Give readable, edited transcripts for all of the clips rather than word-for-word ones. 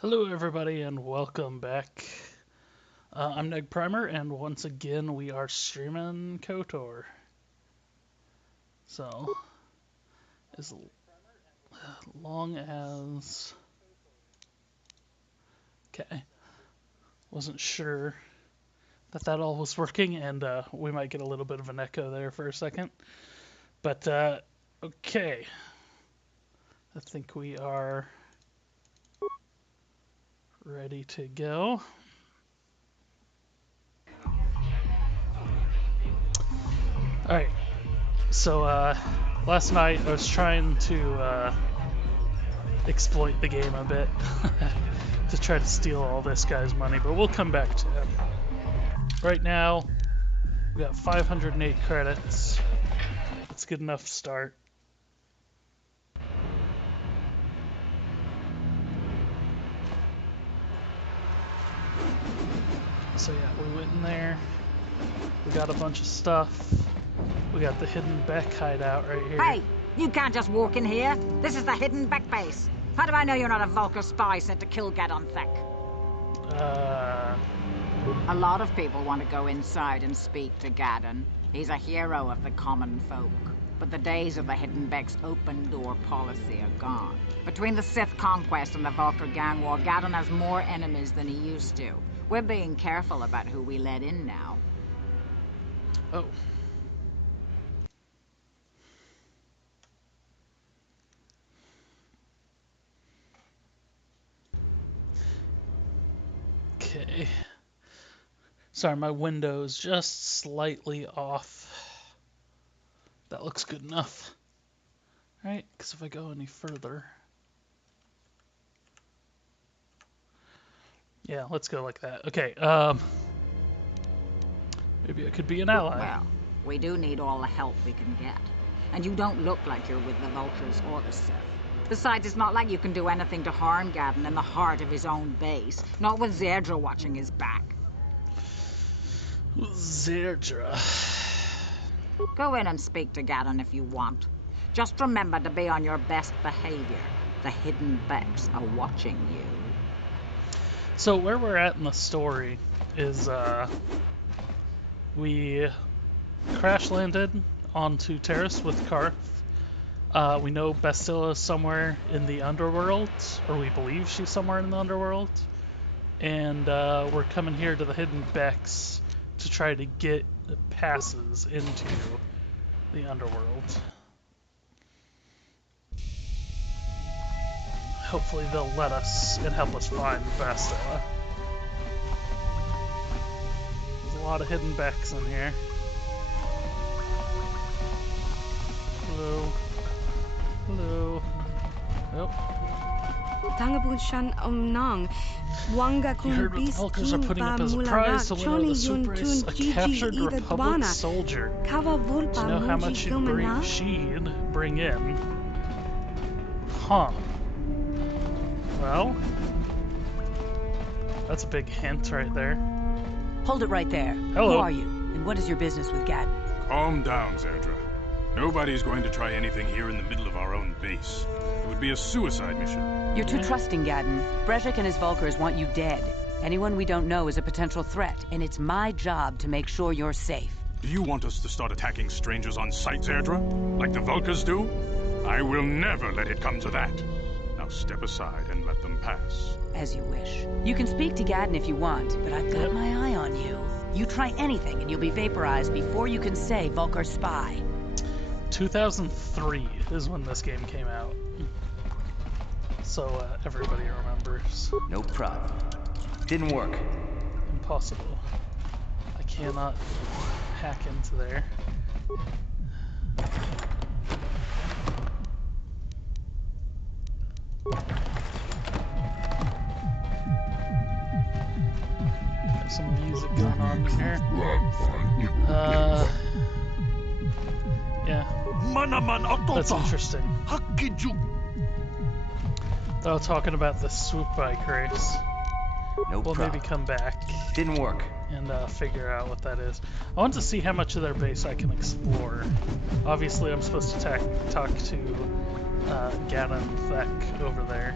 Hello everybody and welcome back. I'm NegPrimer and once again we are streaming KOTOR. So, as long as... Okay. Wasn't sure that all was working and we might get a little bit of an echo there for a second. But, okay. I think we are ready to go. Alright, so last night I was trying to exploit the game a bit to try to steal all this guy's money, but we'll come back to him. Right now, we got 508 credits. That's a good enough start. So yeah, we went in there. We got a bunch of stuff. We got the hidden Beck hideout right here. Hey, you can't just walk in here. This is the hidden Beck base. How do I know you're not a Vulcar spy sent to kill Gadon Thek? A lot of people want to go inside and speak to Gadon. He's a hero of the common folk. But the days of the hidden Beck's open door policy are gone. Between the Sith conquest and the Vulcar gang war, Gadon has more enemies than he used to. We're being careful about who we let in now. Oh. Okay. Sorry, my window's just slightly off. That looks good enough. Right? Because if I go any further... Yeah, let's go like that. Okay, maybe I could be an ally. Well, we do need all the help we can get. And you don't look like you're with the Vultures or the Sith. Besides, it's not like you can do anything to harm Gadon in the heart of his own base. Not with Zerdra watching his back. Zerdra. Go in and speak to Gadon if you want. Just remember to be on your best behavior. The hidden Becks are watching you. So where we're at in the story is we crash landed onto Terrace with Karth. We know Bastilla is somewhere in the underworld, or we believe she's somewhere in the underworld. And we're coming here to the hidden Becks to try to get passes into the underworld. Hopefully they'll let us and help us find Bastilla. There's a lot of hidden Becks in here. Hello. Hello. Nope. You heard what the Vulcars are putting up as a prize to win over the soup race? A captured Republic soldier. Do you know how much she'd bring in? Huh. Well, that's a big hint right there. Hold it right there. Hello. Who are you? And what is your business with Gadon? Calm down, Zerdra. Nobody's going to try anything here in the middle of our own base. It would be a suicide mission. You're too trusting, Gadon. Brezhik and his Vulcars want you dead. Anyone we don't know is a potential threat, and it's my job to make sure you're safe. Do you want us to start attacking strangers on sight, Zerdra? Like the Vulcars do? I will never let it come to that. Now step aside and let them pass. As you wish. You can speak to Gadon if you want, but I've got my eye on you. You try anything and you'll be vaporized before you can say Vulcar spy. 2003 is when this game came out. So everybody remembers. No problem. Didn't work. Impossible. I cannot hack into there. Got some music going on in here. Yeah. That's interesting. They're all talking about the swoop bike race. No We'll problem. maybe come back Didn't work. and figure out what that is. I want to see how much of their base I can explore. Obviously, I'm supposed to talk to Gadon Thek over there.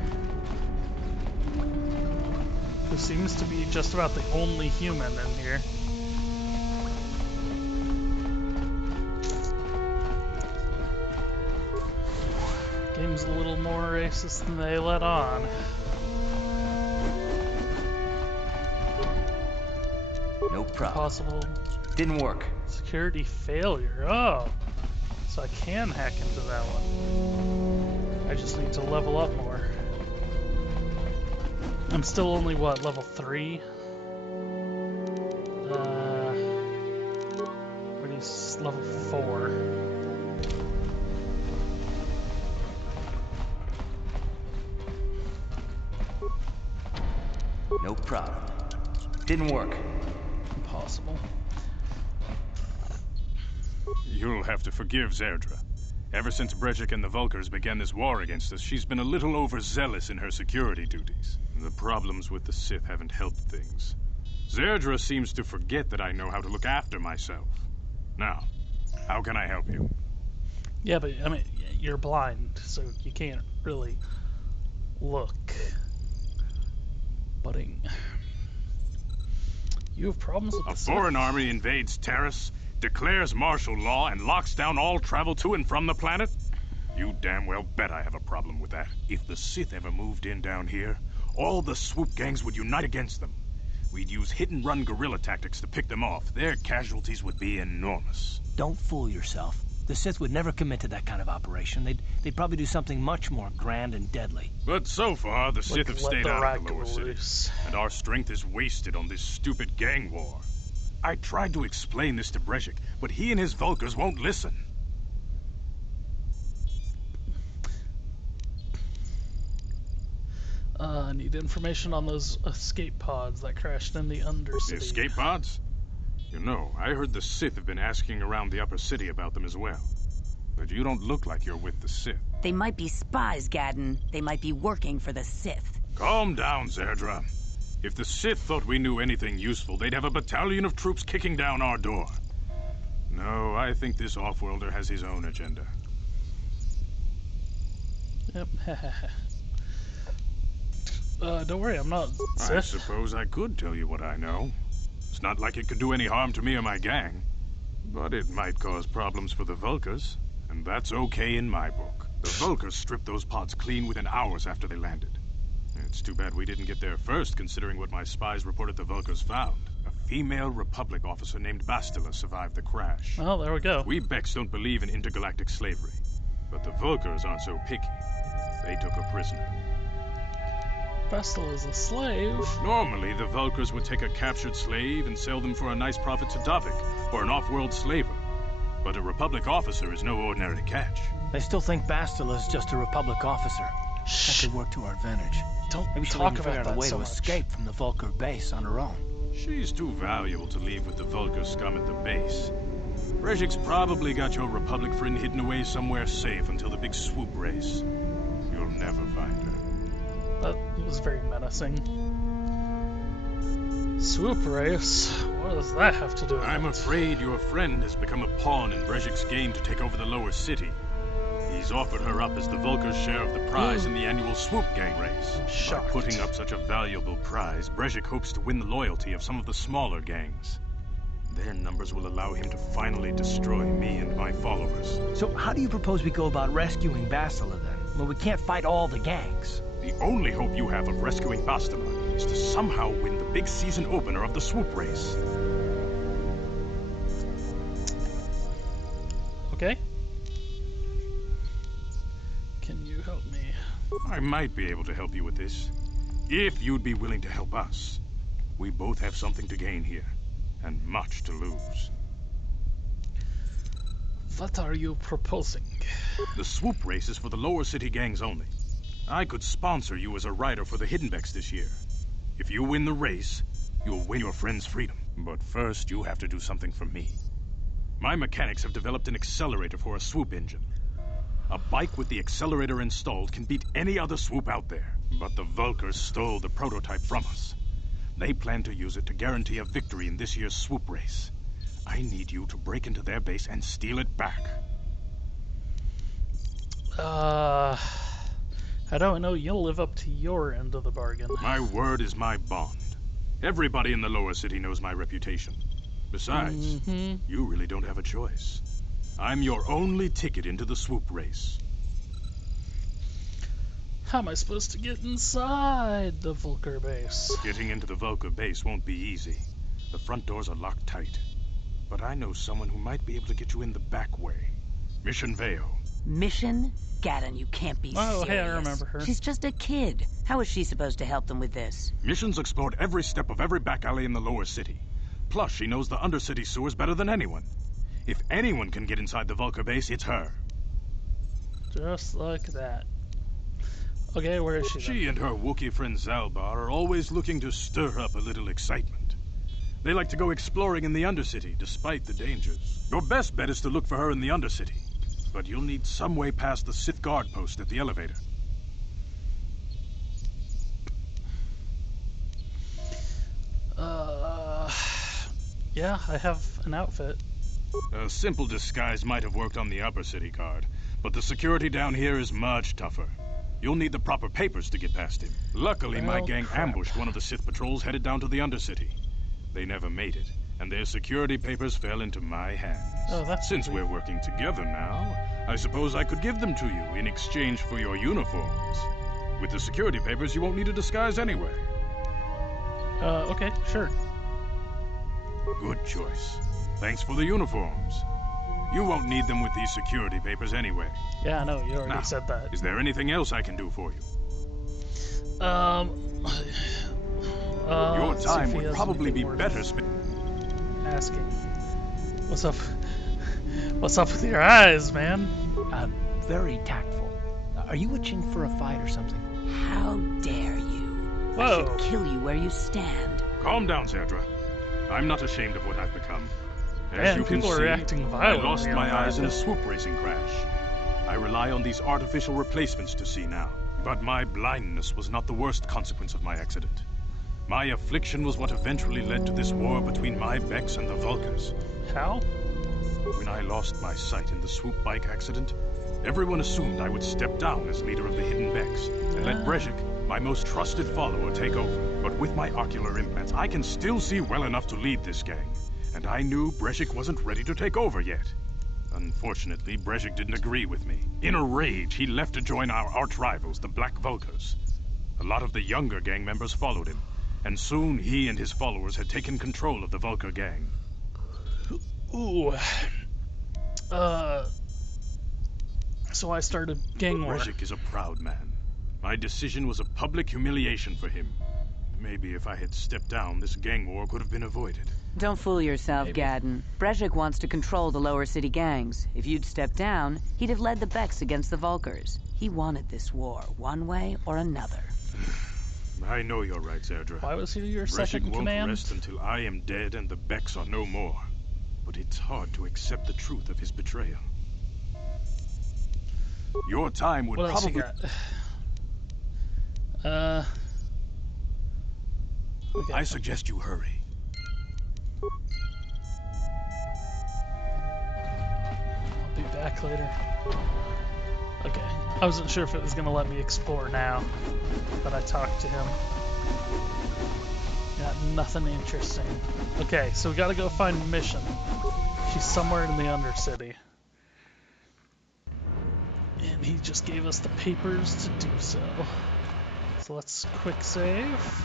who seems to be just about the only human in here. Game's a little more racist than they let on. No problem. Possible Didn't work. security failure. Oh, so I can hack into that one. I just need to level up more. I'm still only, what, level 3? What is level 4? No problem. Didn't work. Impossible. You'll have to forgive Zerdra. Ever since Brejik and the Vulkars began this war against us, she's been a little overzealous in her security duties. The problems with the Sith haven't helped things. Zerdra seems to forget that I know how to look after myself. Now, how can I help you? Yeah, but, I mean, you're blind, so you can't really look. Budding. You have problems with A the foreign Sith? army invades Terrace, declares martial law, and locks down all travel to and from the planet? You damn well bet I have a problem with that. If the Sith ever moved in down here, all the swoop gangs would unite against them. We'd use hit-and-run guerrilla tactics to pick them off. Their casualties would be enormous. Don't fool yourself. The Sith would never commit to that kind of operation. They'd probably do something much more grand and deadly. But so far, the Sith have let stayed the out rat of the go lower city, loose. and our strength is wasted on this stupid gang war. I tried to explain this to Brejik, but he and his Vulkars won't listen. I need information on those escape pods that crashed in the Undercity. The escape pods? You know, I heard the Sith have been asking around the upper city about them as well. But you don't look like you're with the Sith. They might be spies, Gadden. They might be working for the Sith. Calm down, Zerdra. If the Sith thought we knew anything useful, they'd have a battalion of troops kicking down our door. No, I think this off-worlder has his own agenda. Yep. Don't worry, I'm not I Sith. suppose I could tell you what I know. It's not like it could do any harm to me or my gang. But it might cause problems for the Vulkars, and that's okay in my book. The Vulkars stripped those pods clean within hours after they landed. It's too bad we didn't get there first, considering what my spies reported the Vulkars found. A female Republic officer named Bastila survived the crash. Oh, there we go. We Becks don't believe in intergalactic slavery, but the Vulkars aren't so picky. They took a prisoner. Bastila is a slave. Normally, the Vulkars would take a captured slave and sell them for a nice profit to Davik, or an off-world slaver. But a Republic officer is no ordinary catch. I still think Bastila is just a Republic officer. That Shh. could work to our advantage. Don't Maybe she'll talk even figure about out a that way so to much. escape from the Vulkar base on her own. She's too valuable to leave with the Vulkar scum at the base. Brejik's probably got your Republic friend hidden away somewhere safe until the big swoop race. You'll never find her. That was very menacing. Swoop race? What does that have to do with I'm it? afraid your friend has become a pawn in Brejik's game to take over the lower city. He's offered her up as the Vulkar's share of the prize in the annual swoop gang race. By Shocked. putting up such a valuable prize, Brejik hopes to win the loyalty of some of the smaller gangs. Their numbers will allow him to finally destroy me and my followers. So how do you propose we go about rescuing Bastila then? Well, we can't fight all the gangs. The only hope you have of rescuing Bastila is to somehow win the big season opener of the swoop race. Okay. Can you help me? I might be able to help you with this, if you'd be willing to help us. We both have something to gain here, and much to lose. What are you proposing? The swoop race is for the lower city gangs only. I could sponsor you as a rider for the Hiddenbecks this year. If you win the race, you'll win your friend's freedom. But first, you have to do something for me. My mechanics have developed an accelerator for a swoop engine. A bike with the accelerator installed can beat any other swoop out there. But the Vulkars stole the prototype from us. They plan to use it to guarantee a victory in this year's swoop race. I need you to break into their base and steal it back. How do I know you'll live up to your end of the bargain? My word is my bond. Everybody in the lower city knows my reputation. Besides, you really don't have a choice. I'm your only ticket into the swoop race. How am I supposed to get inside the Vulcar base? Getting into the Vulcar base won't be easy. The front doors are locked tight. But I know someone who might be able to get you in the back way. Mission Veo. Mission? Gaddon, you can't be serious. Oh, hey, I remember her. She's just a kid. How is she supposed to help them with this? Mission's explored every step of every back alley in the lower city. Plus, she knows the undercity sewers better than anyone. If anyone can get inside the Vulcar base, it's her. Just like that. Okay, where is she then? She and her Wookiee friend Zalbar are always looking to stir up a little excitement. They like to go exploring in the Undercity, despite the dangers. Your best bet is to look for her in the Undercity. But you'll need some way past the Sith guard post at the elevator. Yeah, I have an outfit. A simple disguise might have worked on the upper city guard, but the security down here is much tougher. You'll need the proper papers to get past him. Luckily, my gang ambushed one of the Sith patrols headed down to the Undercity. They never made it, and their security papers fell into my hands. Oh, that's Since we're working together now, I suppose I could give them to you in exchange for your uniforms. With the security papers, you won't need a disguise anyway. Okay, sure. Good choice. Thanks for the uniforms. You won't need them with these security papers anyway. Yeah, I know, you already Now, said that. Is there anything else I can do for you? Your Let's see if time he would has probably anything be worth better spent. asking. What's up? What's up with your eyes, man? Very tactful. Are you itching for a fight or something? How dare you? I Whoa. should kill you where you stand. Calm down, Zerdra. I'm not ashamed of what I've become. As Man, you can people are see, reacting I violently lost on my that. eyes in a swoop racing crash. I rely on these artificial replacements to see now. But my blindness was not the worst consequence of my accident. My affliction was what eventually led to this war between my Vex and the Vulcars. How? When I lost my sight in the swoop bike accident, everyone assumed I would step down as leader of the Hidden Vex and let Brezhik, my most trusted follower, take over. But with my ocular implants, I can still see well enough to lead this gang. And I knew Brezhik wasn't ready to take over yet. Unfortunately, Brezhik didn't agree with me. In a rage, he left to join our arch-rivals, the Black Vulcars. A lot of the younger gang members followed him, and soon he and his followers had taken control of the Vulcar gang. Ooh. So I started gang war. Brezhik is a proud man. My decision was a public humiliation for him. Maybe if I had stepped down, this gang war could have been avoided. Don't fool yourself, Maybe. Gaddon. Brezhik wants to control the lower city gangs. If you'd stepped down, he'd have led the Vex against the Vulcars. He wanted this war, one way or another. I know you're right, Zerdra. Why was he your Brezhik second in won't command? rest until I am dead and the Vex are no more. But it's hard to accept the truth of his betrayal. Your time would What else probably... you got? Okay. I suggest you hurry. I'll be back later. Okay. I wasn't sure if it was going to let me explore now, but I talked to him. Got nothing interesting. Okay, so we gotta go find Mission. She's somewhere in the Undercity. And he just gave us the papers to do so. So let's quick save.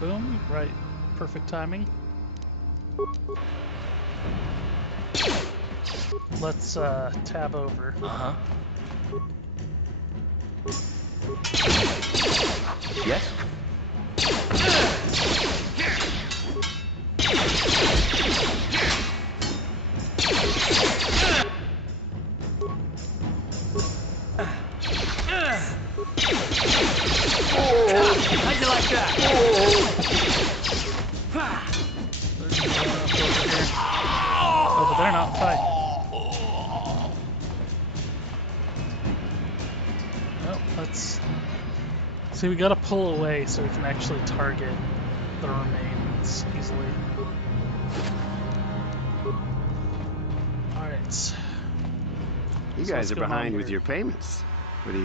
Boom, right. Perfect timing. Let's tab over. Uh-huh. Yes? How'd you like that? Oh, but they're not fighting. Well, let's see. We gotta pull away so we can actually target the remains easily. You guys are behind with your payments. What do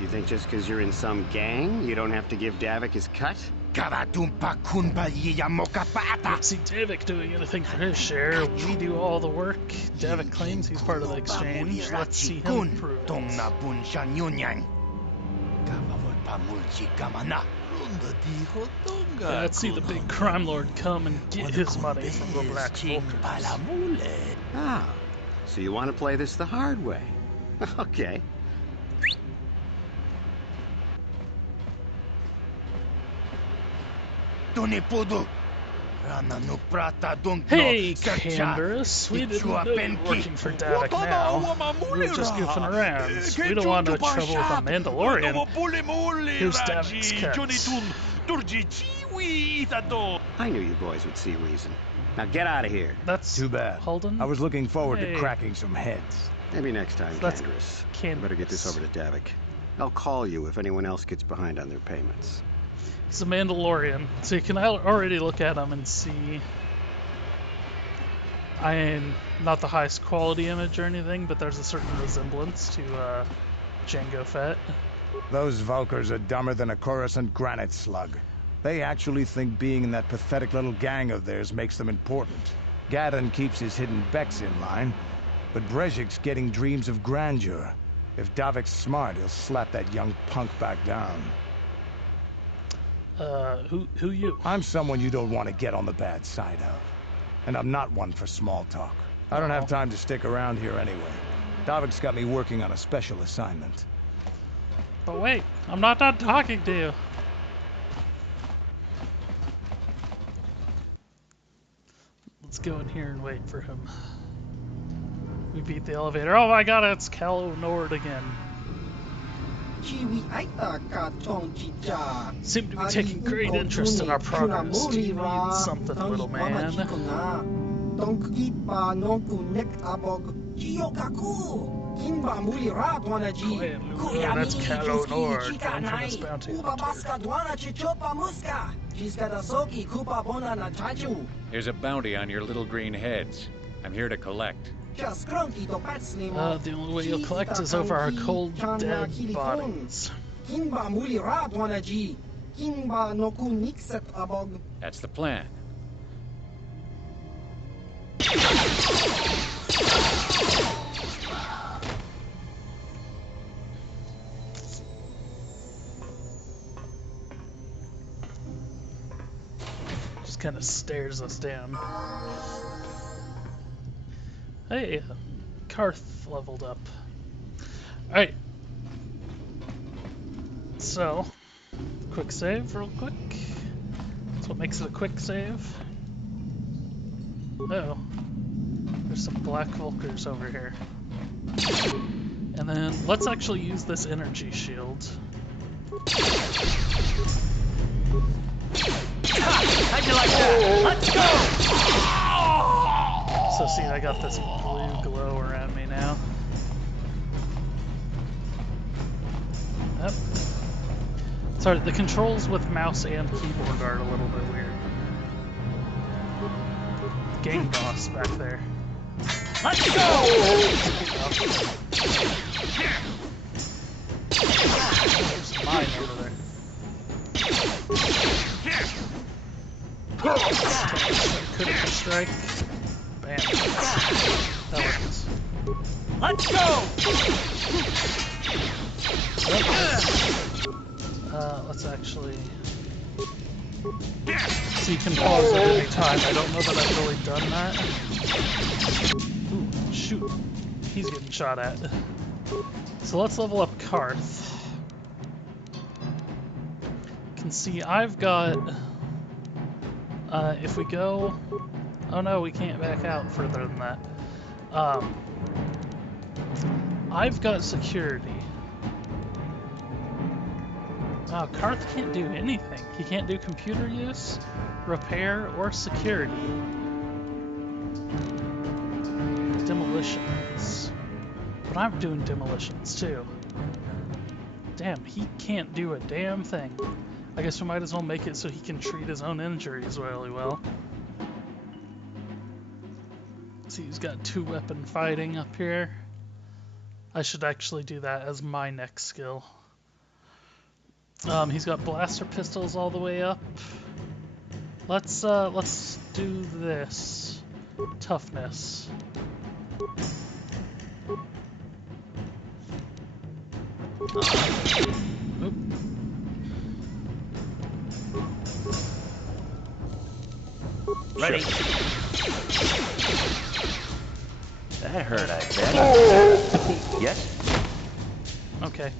you think just because you're in some gang, you don't have to give Davik his cut? Let's see Davik doing anything for his share. We do all the work. Davik claims he's part of the exchange. Let's see him prove it. Yeah, let's see the big crime lord come and get his money from the Black Volkers. Ah, so you want to play this the hard way? Okay. Hey, Candace, we didn't know you were working for Davik now. We were just goofing around. We don't want no trouble with a Mandalorian. Here's Davik's cuts. I knew you boys would see reason. Now get out of here. That's too bad. Holden? I was looking forward to cracking some heads. Maybe next time, Candace. Better get this over to Davik. I'll call you if anyone else gets behind on their payments. It's a Mandalorian, so you can already look at him and see. I mean, not the highest quality image or anything, but there's a certain resemblance to Jango Fett. Those Volkers are dumber than a Coruscant granite slug. They actually think being in that pathetic little gang of theirs makes them important. Gadon keeps his hidden Becks in line, but Brezhik's getting dreams of grandeur. If Davik's smart, he'll slap that young punk back down. Who you? I'm someone you don't want to get on the bad side of. And I'm not one for small talk. I don't have time to stick around here anyway. Davik's got me working on a special assignment. But wait, I'm not done talking to you. Let's go in here and wait for him. We beat the elevator. Oh my god, it's KOTOR again. Seem to be taking great interest in our progress. Do you need something, little man? Quiet, Luca. That's KOTOR, infamous bounty hunter. Here's a bounty on your little green heads. I'm here to collect. The only way you'll collect is over our cold, dead bodies. That's the plan. Just kind of stares us down. Hey, Karth leveled up. Alright. So, quick save real quick. That's what makes it a quick save. Oh, there's some black Volkers over here. And then let's actually use this energy shield. How'd you like that? Let's go! So see, I got this blue glow around me now. Yep. Sorry, the controls with mouse and keyboard are a little bit weird. Game boss back there. Let's go! There's a mine over there. Critical strike. Bam. That works. Let's go! Let's actually... So you can pause at any time. I don't know that I've really done that. Ooh, shoot. He's getting shot at. So let's level up Karth. You can see I've got... if we go... Oh no, we can't back out further than that. I've got security. Oh, Karth can't do anything. He can't do computer use, repair, or security. Demolitions. But I'm doing demolitions too. Damn, he can't do a damn thing. I guess we might as well make it so he can treat his own injuries really well. See, he's got 2-weapon fighting up here. I should actually do that as my next skill. He's got blaster pistols all the way up. Let's do this. Toughness. Oop. Ready. That hurt, I bet. Yes? Okay.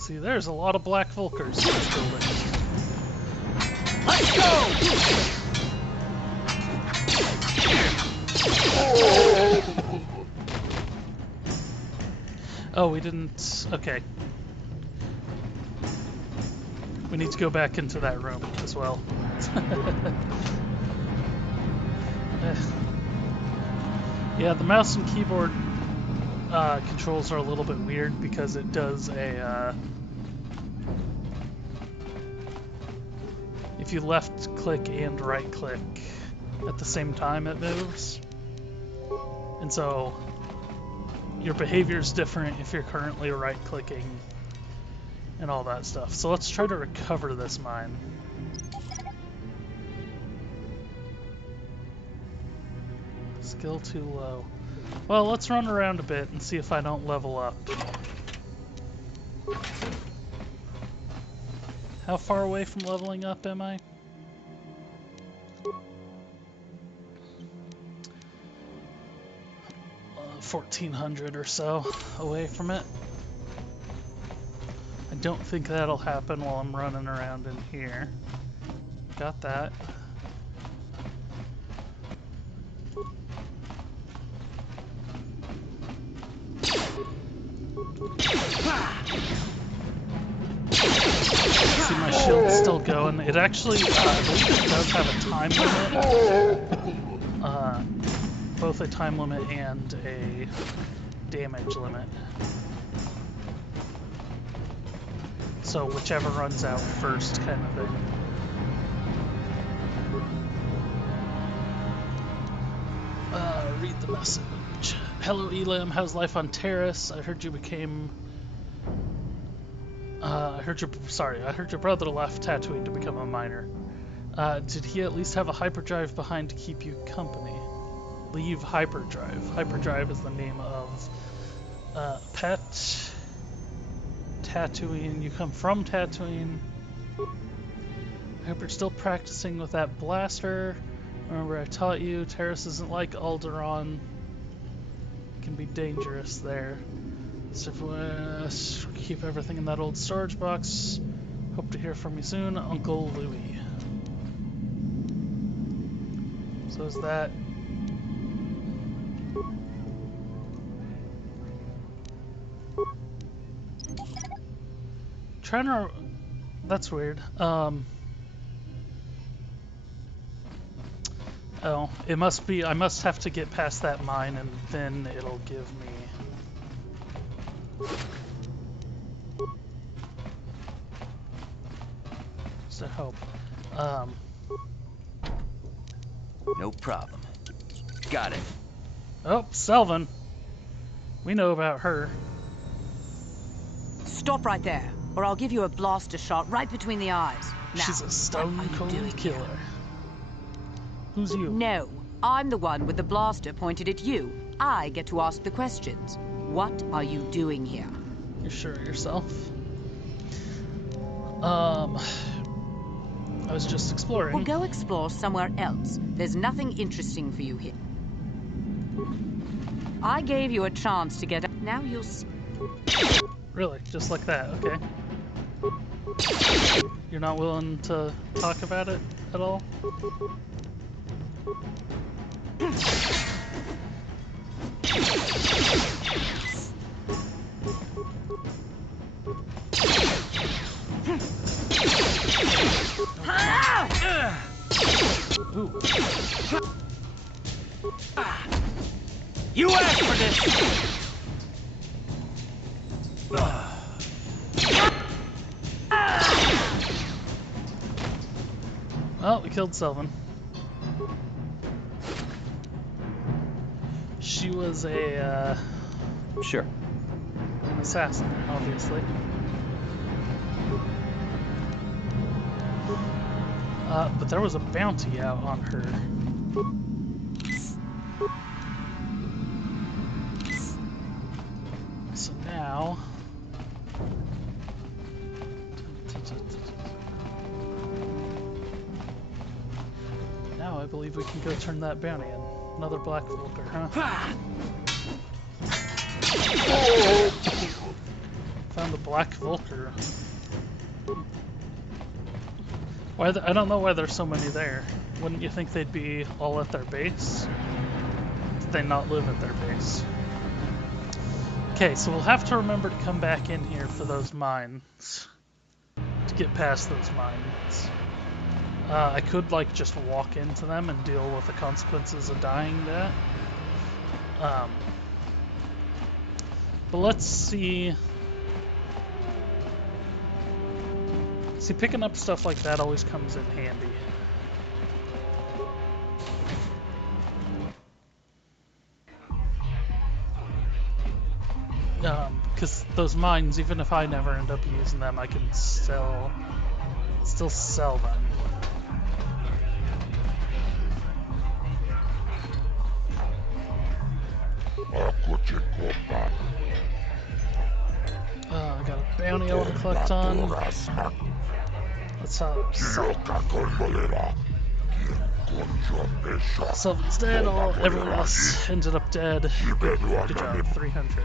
See, there's a lot of black Volkers in this building. Let's go! Oh, we didn't... Okay. We need to go back into that room as well. Yeah, the mouse and keyboard controls are a little bit weird because it does a... if you left click and right click at the same time, it moves. And so your behavior is different if you're currently right clicking and all that stuff. So let's try to recover this mine. Skill too low. Well, let's run around a bit and see if I don't level up. How far away from leveling up am I? Uh, 1400 or so away from it. I don't think that'll happen while I'm running around in here. Got that. See, my shield's still going. It actually, I believe it does have a time limit. Both a time limit and a damage limit. So whichever runs out first, kind of thing. Read the message. Hello Elam, how's life on Terrace? I heard you became... I heard your brother left Tatooine to become a miner. Did he at least have a hyperdrive behind to keep you company? Leave hyperdrive. Hyperdrive is the name of pet. Tatooine. You come from Tatooine. I hope you're still practicing with that blaster. Remember I taught you, Terrace isn't like Alderaan. It can be dangerous there. Keep everything in that old storage box. Hope to hear from you soon, Uncle Louie. So is that... Trying to... That's weird. Oh, it must be... I must have to get past that mine and then it'll give me... I hope. No problem. Got it. Oh, Selvin. We know about her. Stop right there, or I'll give you a blaster shot right between the eyes. Now, she's a stone cold killer. Who's you? No, I'm the one with the blaster pointed at you. I get to ask the questions. What are you doing here? You're sure of yourself? I was just exploring. Well, go explore somewhere else. There's nothing interesting for you here. I gave you a chance to get... Now you'll see. Really? Just like that? Okay. You're not willing to talk about it at all? Ooh. You asked for this! Well, we killed Sylvan. She was a, Sure. an assassin, obviously. But there was a bounty out on her. So now... Now I believe we can go turn that bounty in. Another Black Volker, huh? Found the Black Volker. Why? I don't know why there's so many there. Wouldn't you think they'd be all at their base? Did they not live at their base? Okay, so we'll have to remember to come back in here for those mines. To get past those mines. I could, like, just walk into them and deal with the consequences of dying that. But let's see... See, picking up stuff like that always comes in handy. Because those mines, even if I never end up using them, I can still sell them. I got a bounty I want to collect on. Let's sell. Sylvan's dead, everyone else ended up dead. Good job, 300.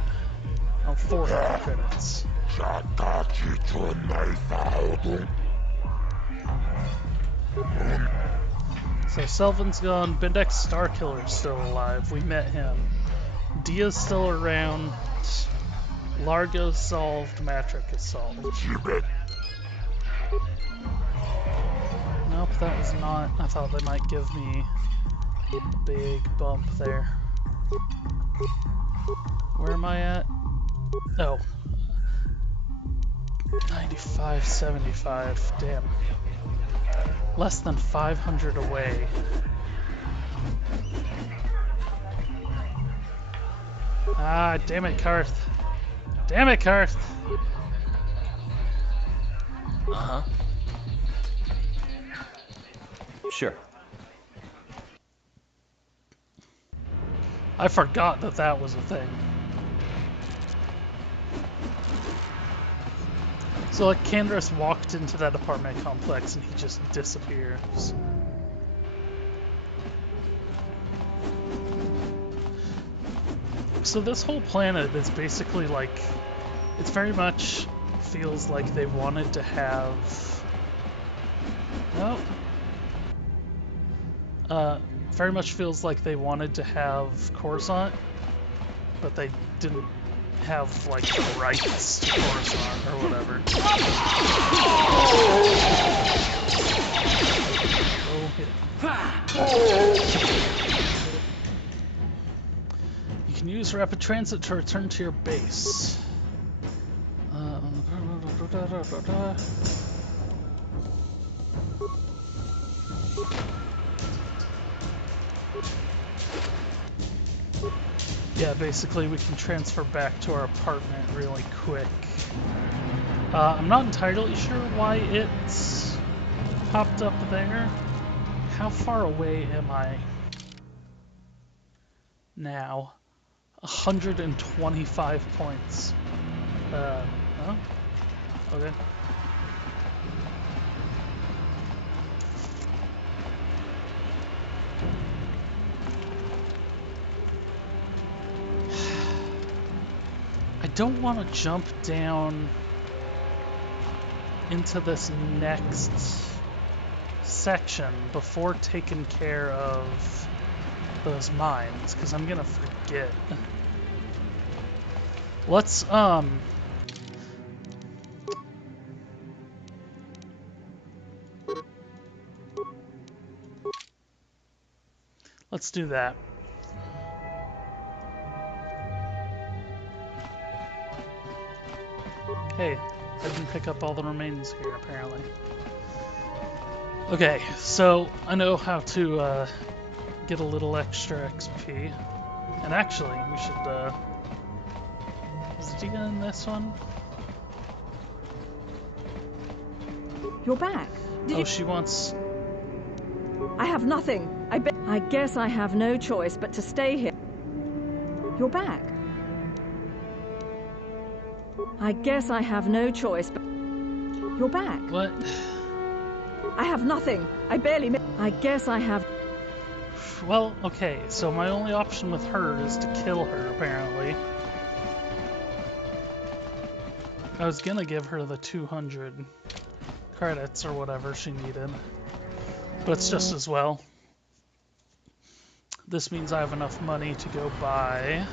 Oh, 400 credits. So Sylvan's gone, Bindex Starkiller's still alive, we met him. Dia's still around. Largo's solved, Matrick is solved. Nope, that is not. I thought they might give me a big bump there. Where am I at? Oh. 95.75. Damn. Less than 500 away. Ah, damn it, Karth. Damn it, Karth! Uh-huh. Sure. I forgot that that was a thing. So, like, Kandris walked into that apartment complex and he just disappears. So this whole planet is basically like, it's very much feels like they wanted to have, very much feels like they wanted to have Coruscant, but they didn't have, like, the rights to Coruscant or whatever. You can use rapid transit to return to your base. Yeah, basically we can transfer back to our apartment really quick. I'm not entirely sure why it's popped up there. How far away am I now? 125 points. Oh? Okay. I don't want to jump down into this next section before taking care of those mines, because I'm gonna forget. Let's let's do that. Hey, I didn't pick up all the remains here, apparently. Okay, so I know how to get a little extra XP. And actually, we should, is Dia in this one? You're back. She wants... I have nothing. I guess I have no choice but to stay here. You're back. I guess I have no choice but... You're back. What? I have nothing. I guess I have... Well, okay, so my only option with her is to kill her, apparently. I was gonna give her the 200 credits or whatever she needed, but it's just as well. This means I have enough money to go buy...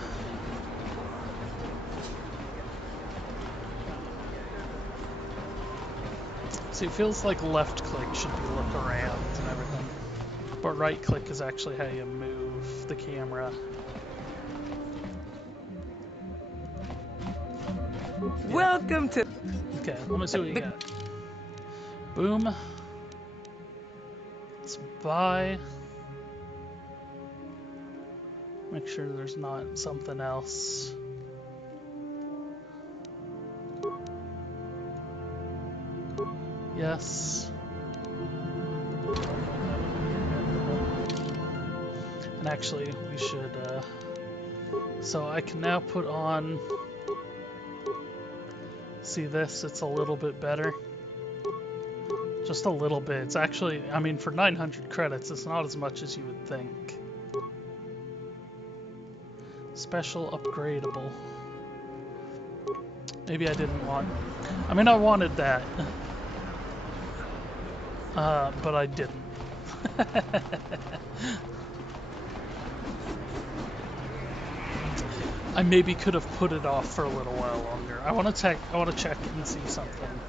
See, it feels like left click should be look around and everything, but right click is actually how you move the camera. Yeah. Welcome to... Okay, let me see what you got. Boom. Let's buy. Make sure there's not something else. Yes. And actually, we should, so I can now put on, see this, it's a little bit better. Just a little bit. It's actually, I mean, for 900 credits, it's not as much as you would think. Special upgradable. Maybe I didn't want, I mean, I wanted that. But I didn't. I maybe could have put it off for a little while longer. I want to check and see something.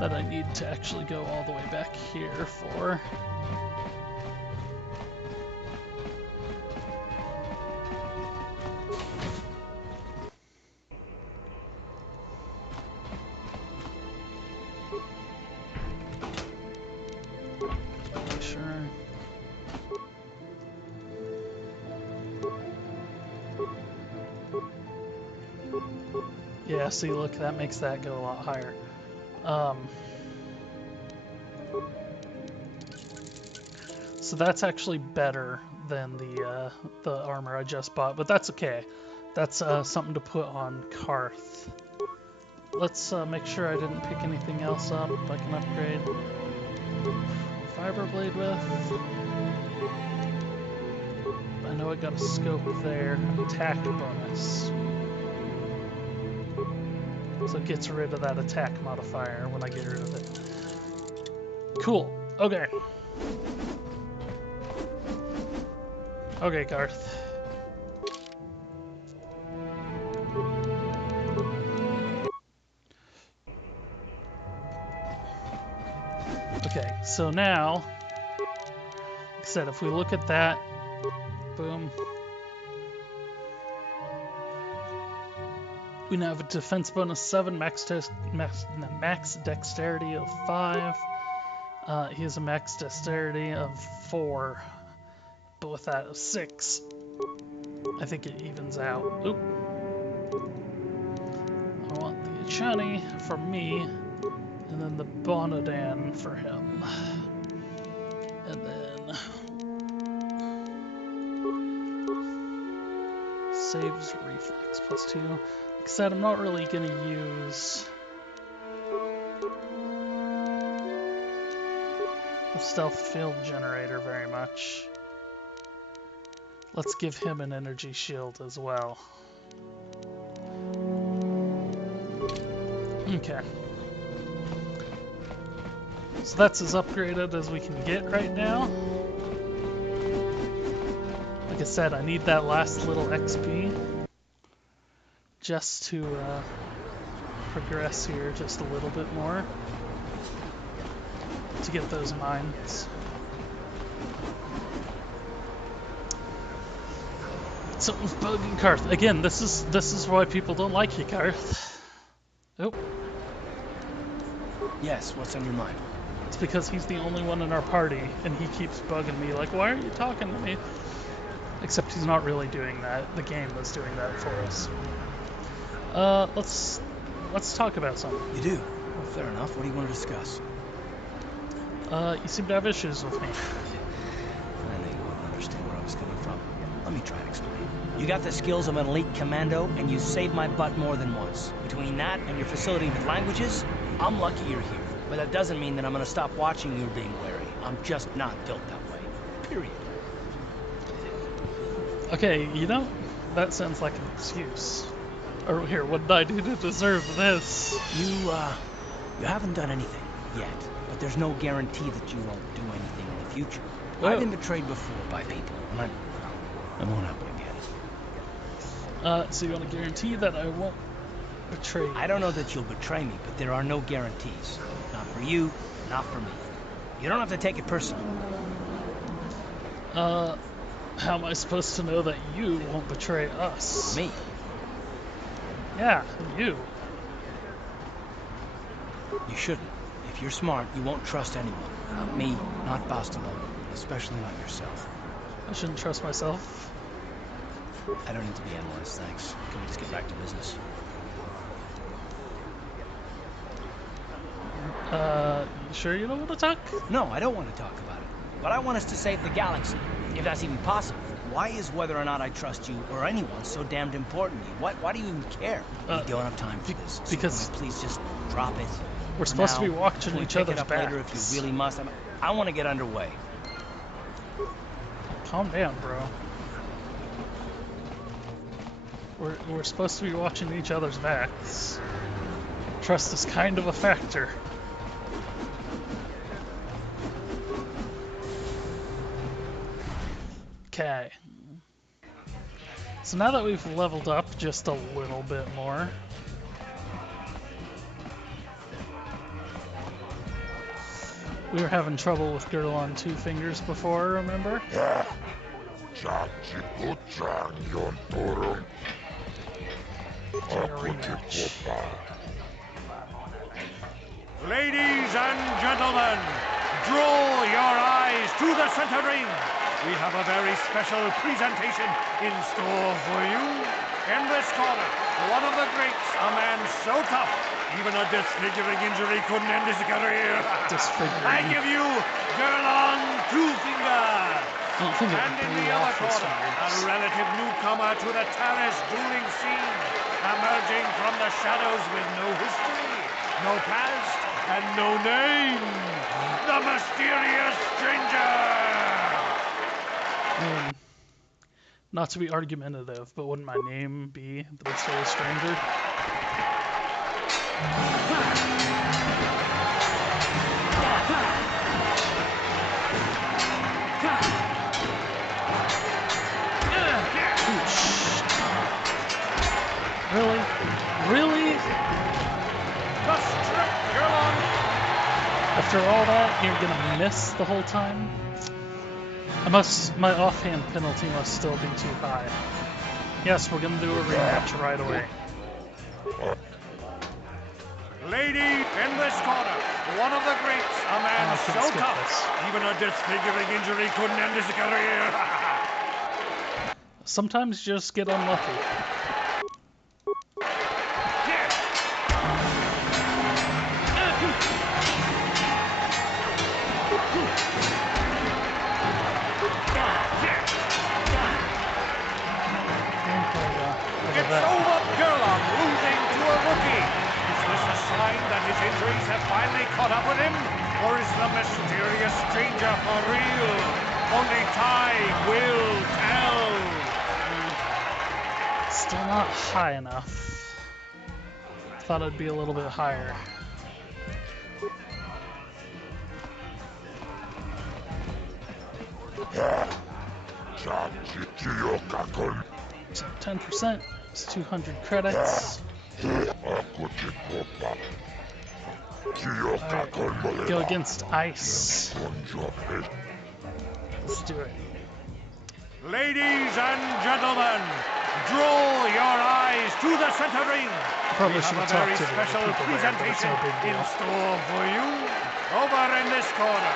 That I need to actually go all the way back here for. Yeah, see, look, that makes that go a lot higher. So that's actually better than the armor I just bought, but that's okay. That's something to put on Karth. Let's make sure I didn't pick anything else up I can upgrade. Fiber blade with. I know I got a scope there. Attack bonus. So it gets rid of that attack modifier when I get rid of it. Cool. Okay. Okay, Garth. Okay, so now, like I said, if we look at that, boom. We now have a defense bonus 7, max dexterity of 5. He has a max dexterity of 4, but with that of 6, I think it evens out. Oop. I want the Achani for me, and then the Bonodan for him. And then saves reflex +2. Like I said, I'm not really going to use the stealth field generator very much. Let's give him an energy shield as well. Okay. So that's as upgraded as we can get right now. Like I said, I need that last little XP just to progress here just a little bit more to get those mines. Something's bugging Karth. Again, this is why people don't like you, Karth. Oh. Yes, what's on your mind? It's because he's the only one in our party, and he keeps bugging me like, why are you talking to me? Except he's not really doing that. The game is doing that for us. Let's talk about something. You do? Well, fair enough. What do you want to discuss? You seem to have issues with me. I knew you wouldn't understand where I was coming from. Let me try to explain. You got the skills of an elite commando, and you saved my butt more than once. Between that and your facility with languages, I'm lucky you're here. But that doesn't mean that I'm gonna stop watching you being wary. I'm just not built that way. Period. Okay, you know, that sounds like an excuse. Or here, what did I do to deserve this? You haven't done anything yet, but there's no guarantee that you won't do anything in the future. Oh. I've been betrayed before by people, and it won't happen again. So you want to guarantee that I won't betray you? I don't know that you'll betray me, but there are no guarantees. Not for you, not for me. You don't have to take it personally. How am I supposed to know that you won't betray us? Me? Yeah, you. You shouldn't. If you're smart, you won't trust anyone. Not me, not Bastilo, especially not yourself. I shouldn't trust myself. I don't need to be analyzed, thanks. Can we just get back to business? You sure you don't want to talk? No, I don't want to talk about it. But I want us to save the galaxy, if that's even possible. Why is whether or not I trust you or anyone so damned important to you? Why do you even care? We don't have time for this. Because so please just drop it. We're supposed to be watching we'll each other's pick it up backs. later if you really must. I want to get underway. Calm down, bro. We're supposed to be watching each other's backs. Trust is kind of a factor. Okay. So now that we've leveled up just a little bit more, we were having trouble with Girl on Two Fingers before, remember? Ladies and gentlemen, draw your eyes to the center ring. We have a very special presentation in store for you. In this corner, one of the greats, a man so tough, even a disfiguring injury couldn't end his career. I give you Girl on Two Fingers. And in the other corner, a relative newcomer to the Taris dueling scene, emerging from the shadows with no history, no past, and no name, the mysterious stranger. Not to be argumentative, but wouldn't my name be the Mysterious Stranger? Really? Really? After all that, you're gonna miss the whole time? My offhand penalty must still be too high. Yes, we're gonna do a rematch right away. Lady, in this corner, one of the greats, a man so tough, even a disfiguring injury couldn't end his career. Sometimes you just get unlucky. It's over. Gerlach losing to a rookie. Is this a sign that his injuries have finally caught up with him? Or is the mysterious stranger for real? Only time will tell. Still not high enough. Thought it'd be a little bit higher. So 10% is 200 credits. Right, go against ice. Let's do it. Ladies and gentlemen, draw your eyes to the center ring. Probably We have a very special presentation in store for you. Over in this corner,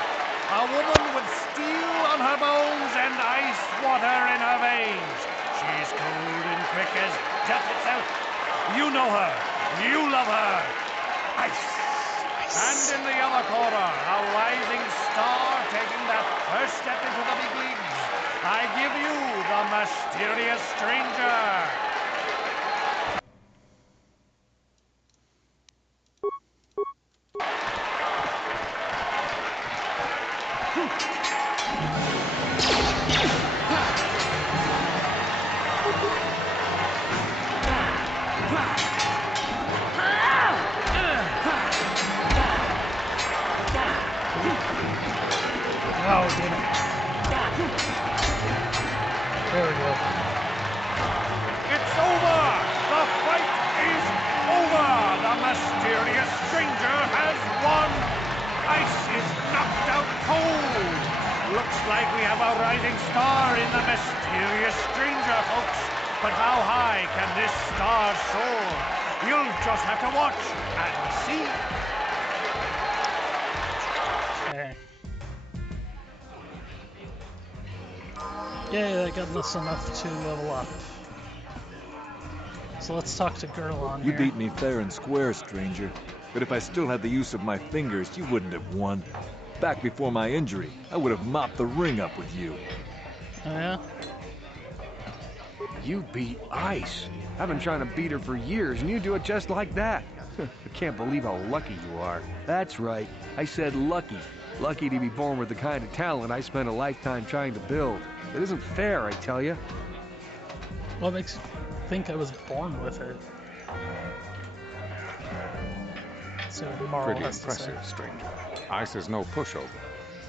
a woman with steel on her bones and ice water in her veins. She's cold and quick as death itself. You know her. You love her. Ice. And in the other corner, a rising star taking that first step into the big leagues. I give you the mysterious stranger. Oh, damn it. There we go. It's over! The fight is over! The mysterious stranger has won! Ice is knocked out cold! Looks like we have a rising star in the mysterious stranger, folks. But how high can this star soar? You'll just have to watch and see. Okay. Yay, that got us enough to level up. So let's talk to Girl on You here. beat me fair and square, stranger. But if I still had the use of my fingers, you wouldn't have won. Back before my injury, I would have mopped the ring up with you. Oh, yeah? You beat Ice. I've been trying to beat her for years, and you do it just like that. I can't believe how lucky you are. That's right. I said lucky. Lucky to be born with the kind of talent I spent a lifetime trying to build. It isn't fair, I tell you. What makes you think I was born with it? So Marl Pretty has to say. impressive, stranger. Ice is no pushover.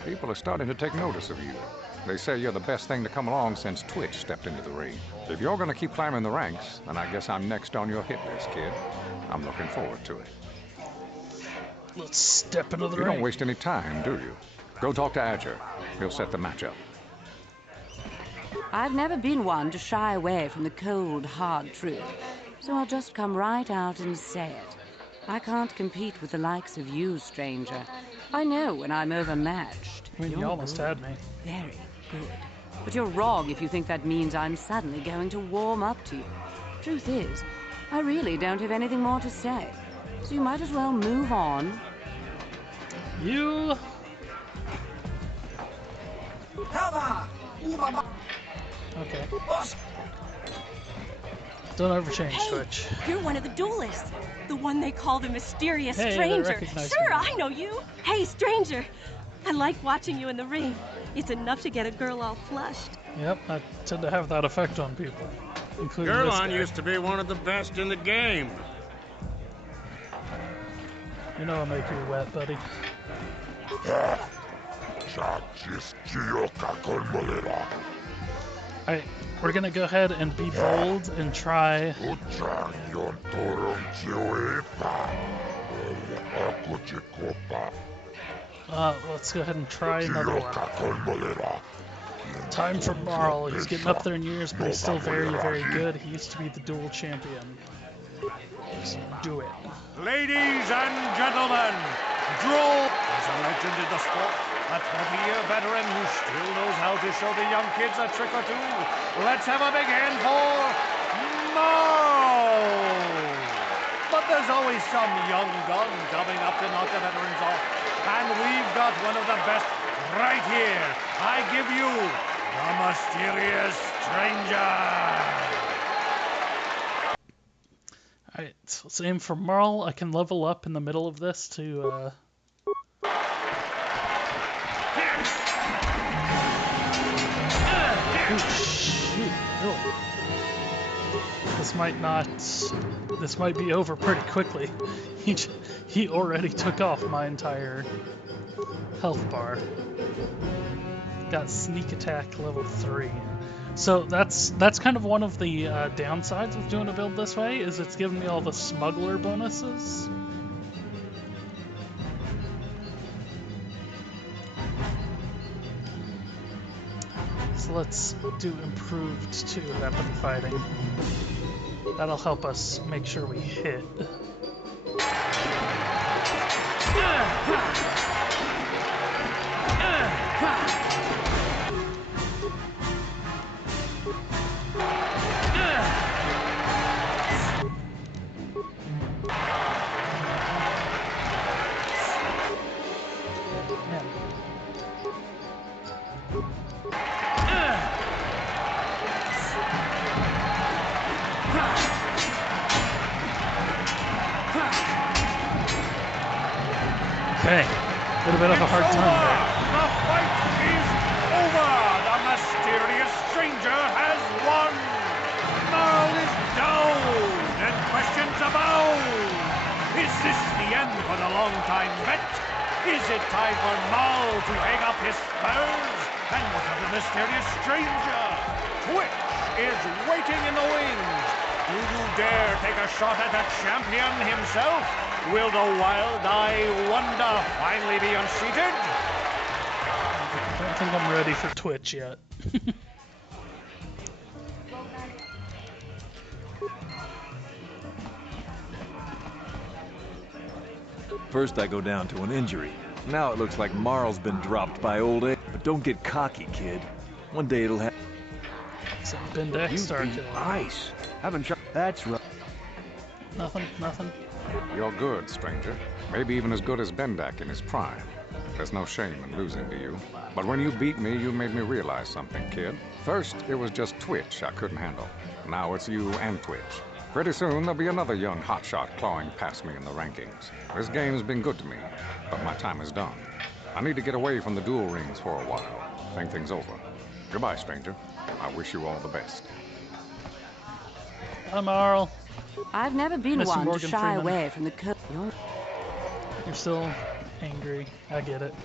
People are starting to take notice of you. They say you're the best thing to come along since Twitch stepped into the ring. If you're going to keep climbing the ranks, then I guess I'm next on your hit list, kid. I'm looking forward to it. Let's step into the You ring. don't waste any time, do you? Go talk to Adger. He'll set the match up. I've never been one to shy away from the cold, hard truth, so I'll just come right out and say it. I can't compete with the likes of you, stranger. I know when I'm overmatched. I mean, you almost had me. Very good. But you're wrong if you think that means I'm suddenly going to warm up to you. Truth is, I really don't have anything more to say. So you might as well move on. You... Okay. Don't overchange, Hey, Twitch. you're one of the duelists. The one they call the mysterious Hey, they stranger. recognize Sure, me. I know you. Hey, stranger. I like watching you in the ring. It's enough to get a girl all flushed. Yep, I tend to have that effect on people, including this Gerlon guy. used to be one of the best in the game. You know I'll make you wet, buddy. Alright, we're gonna go ahead and be bold and try... let's go ahead and try another one. Time for Marl. He's getting up there in years, but he's still very, very good. He used to be the dual champion. Just do it. Ladies and gentlemen, draw. He's a legend in the sport. A 20-year veteran who still knows how to show the young kids a trick or two. Let's have a big hand for Marl. But there's always some young gun coming up to knock the veterans off. And we've got one of the best right here. I give you the mysterious stranger. Alright, so let's aim for Marl. I can level up in the middle of this to, Oh, shoot. Really? This might be over pretty quickly. He already took off my entire health bar. Got sneak attack level 3. So that's kind of one of the downsides with doing a build this way, is it's giving me all the smuggler bonuses. So let's do improved to weapon fighting. That'll help us make sure we hit. Okay, a little bit of a hard time there. The fight is over! The mysterious stranger has won! Marl is down, and questions abound! Is this the end for the long-time vet? Is it time for Marl to hang up his spurs? And what of the mysterious stranger? Twitch is waiting in the wings! Do you dare take a shot at the champion himself? Will the wild-eye wonder finally be unseated? I don't think I'm ready for Twitch yet. First I go down to an injury. Now it looks like Marl's been dropped by old age. But don't get cocky, kid. One day it'll happen. So Bendex started. Ice. Haven't tried. That's right. Nothing. You're good, stranger. Maybe even as good as Bendak in his prime. There's no shame in losing to you. But when you beat me, you made me realize something, kid. First, it was just Twitch I couldn't handle. Now it's you and Twitch. Pretty soon, there'll be another young hotshot clawing past me in the rankings. This game's been good to me, but my time is done. I need to get away from the duel rings for a while. Think things over. Goodbye, stranger. I wish you all the best. Hi, Marl. I've never been Mr. one Morgan to shy Freeman. away from the You're still angry. I get it.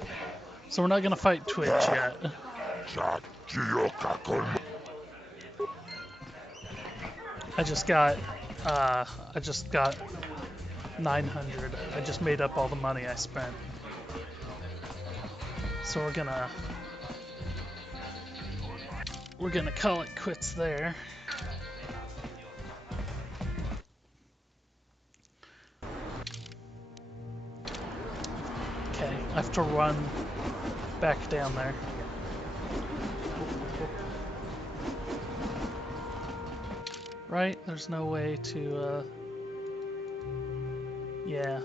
So we're not gonna fight Twitch yet. I just got 900. I just made up all the money I spent. So we're gonna call it quits there. Okay, I have to run back down there. Right? There's no way to, yeah.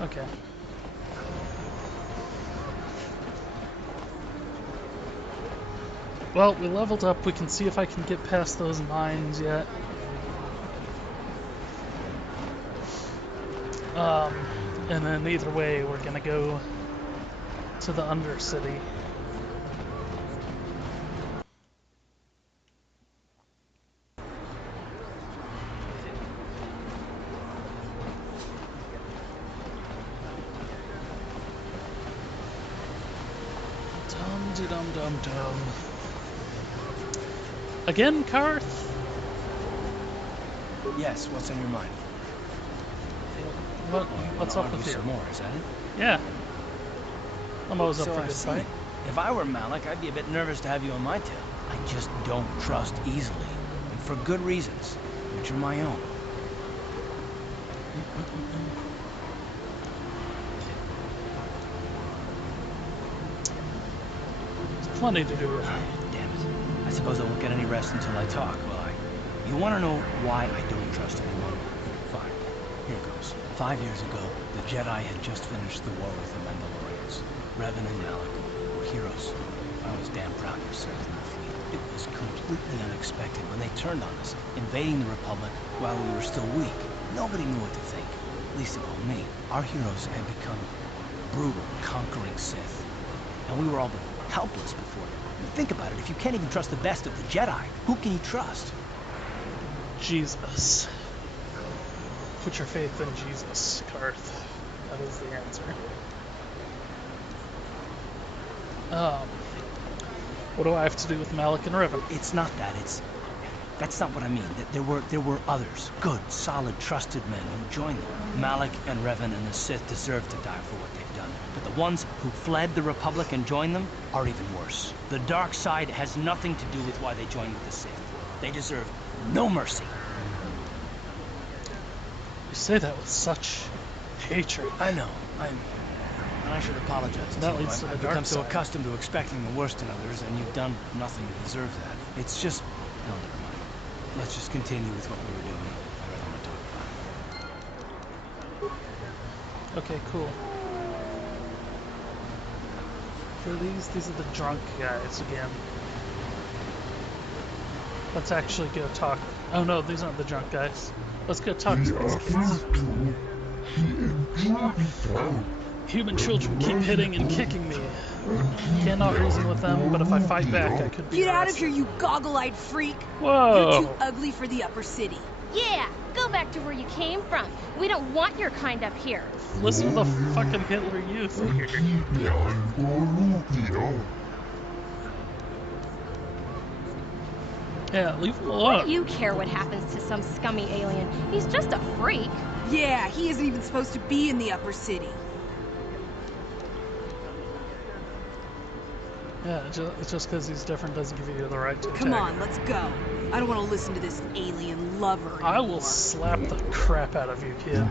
Okay. Well, we leveled up. We can see if I can get past those mines yet. And then either way, we're gonna go to the Undercity. Dum. Again, Karth? Yes, what's on your mind? What's up with you? Some more, is that it? Yeah. I'm always up So for a I good see. fight. If I were Malik, I'd be a bit nervous to have you on my tail. I just don't trust easily. And for good reasons, which are my own. There's plenty to do with it. Damn it. I suppose I won't get any rest until I talk, will I? You want to know why I don't trust anyone? Fine. Here goes. 5 years ago, the Jedi had just finished the war with the Mandalorians. Revan and Malik were heroes. I was damn proud to serve in the fleet. It was completely unexpected when they turned on us, invading the Republic while we were still weak. Nobody knew what to think. Least of all me. Our heroes had become brutal, conquering Sith. And we were all but helpless before them. Think about it. If you can't even trust the best of the Jedi, who can you trust? Jesus. Put your faith in Jesus, Karth. That is the answer. What do I have to do with Malik and Revan? It's not that, it's... That's not what I mean. There were others. Good, solid, trusted men who joined them. Malik and Revan and the Sith deserve to die for what they've done. But the ones who fled the Republic and joined them are even worse. The dark side has nothing to do with why they joined with the Sith. They deserve no mercy. You say that with such hatred. I know. And I should apologize. That leads to the I've dark become so side. accustomed to expecting the worst in others, and you've done nothing to deserve that. It's just... No, never mind. Let's just continue with what we were doing. I don't want to talk about it. Okay, cool. Who are these? These are the drunk guys again. Let's actually go talk. Oh no, these aren't the drunk guys. Let's go talk to these kids. Human children keep hitting and kicking me. Cannot reason with them, but if I fight back, I could be Get out of arrested. here, you goggle-eyed freak! Whoa! You're too ugly for the upper city. Yeah, go back to where you came from. We don't want your kind up here. Listen to the fucking Hitler Youth here. Yeah, leave him Why alone. do you care what happens to some scummy alien? He's just a freak. Yeah, he isn't even supposed to be in the upper city. Yeah, just because he's different doesn't give you the right to Come attack on, him. let's go. I don't want to listen to this alien lover anymore. I will slap the crap out of you, kid.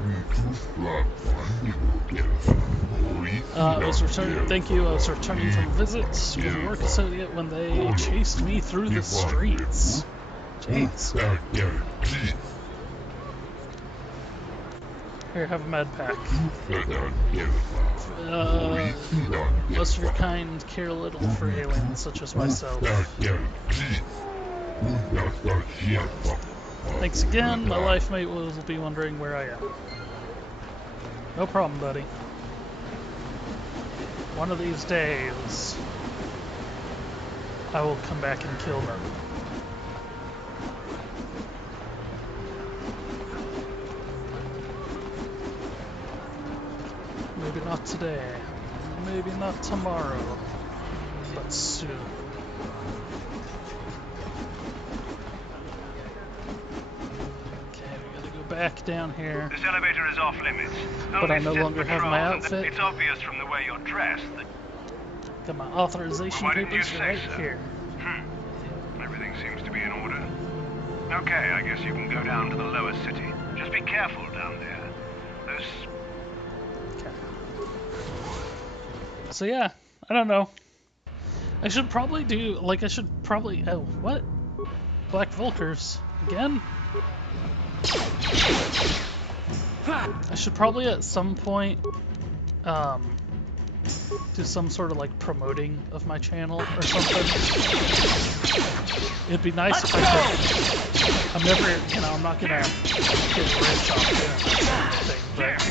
I was returning. Thank you. I was returning from visits with a work associate when they chased me through the streets. Jeez. Here, have a med pack. Most of your kind care little for aliens such as myself. Thanks again. My life mate will be wondering where I am. No problem, buddy. One of these days, I will come back and kill them. Maybe not today, maybe not tomorrow, but soon. Okay, we gotta go back down here. This elevator is off limits. But I no Sith longer have my patrols, and outfit. It's obvious from the way you're dressed that... Got my authorization Why didn't you papers say right so? here. Everything seems to be in order. Okay, I guess you can go down to the lower city. Just be careful down there. Those... So yeah, I don't know. I should probably do, like, oh, what? Black Vulkers. Again? I should probably at some point, do some sort of, like, promoting of my channel or something. It'd be nice if I could, I'm never, you know, I'm not gonna get rich off doing this sort of thing, but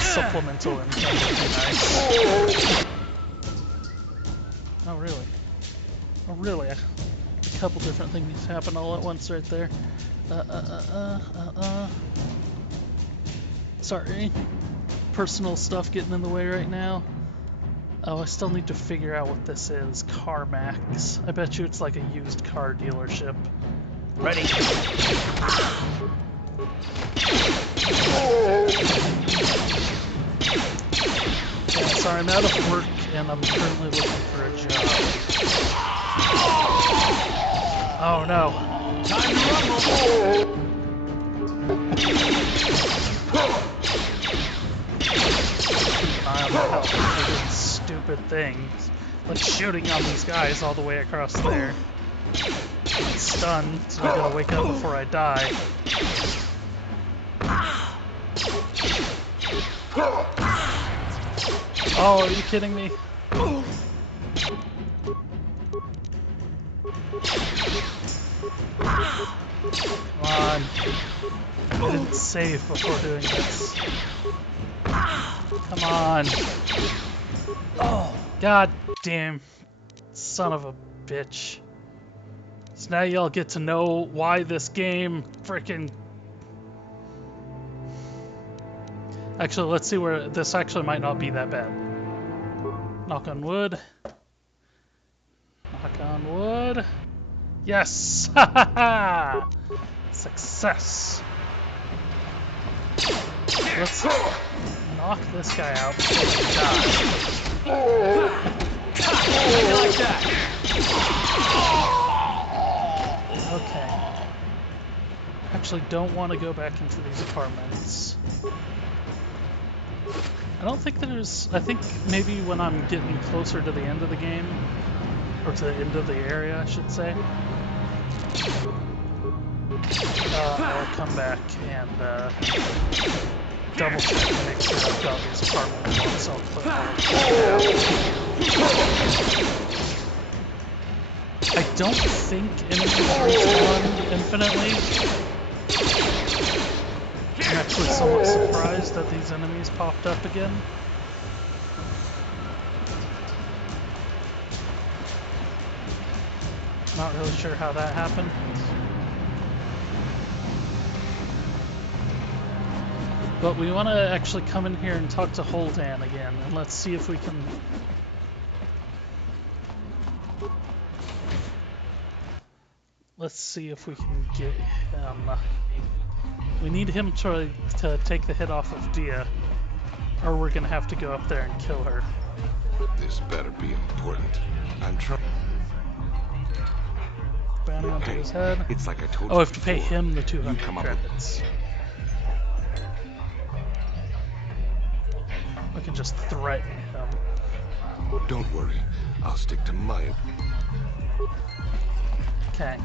supplemental income would be nice. Oh, really? Oh, really? A couple different things happen all at once right there. Sorry. Personal stuff getting in the way right now. Oh, I still need to figure out what this is. CarMax. I bet you it's like a used car dealership. Ready. Yeah, sorry, I'm out of work and I'm currently looking for a job. Oh no. Time to rumble. Keep an eye on the health for doing stupid things. Like shooting on these guys all the way across there. I'm stunned, so I gotta wake up before I die. Oh, are you kidding me? Come on. I didn't save before doing this. Come on. Oh, god damn. Son of a bitch. So now y'all get to know why this game frickin'... Actually, let's see where... This actually might not be that bad. Knock on wood. Knock on wood. Yes! Success! Let's knock this guy out before he dies. Like that. Okay. Actually, don't want to go back into these apartments. I don't think there's... I think maybe when I'm getting closer to the end of the game, or to the end of the area, I should say, I'll come back and double check to make sure I've got these apartment blocks all put I don't think enemies respawn infinitely. I'm actually somewhat surprised that these enemies popped up again. Not really sure how that happened. But we want to actually come in here and talk to Holdan again, and let's see if we can... Let's see if we can get him... We need him to take the hit off of Dia, or we're gonna have to go up there and kill her. This better be important. I'm trying. Bounty onto his head. It's like I told you. I have to pay him the 200 credits. I can just threaten him. Don't worry, I'll stick to my... Okay.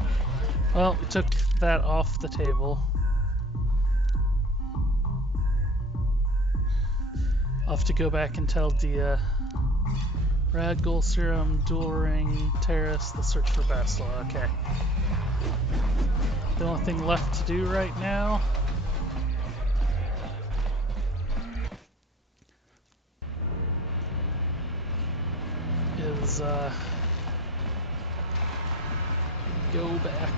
Well, we took that off the table. I'll have to go back and tell Dia. Rad Gold Serum, Dual Ring, Terrace, the search for Bastila. Okay. The only thing left to do right now is go back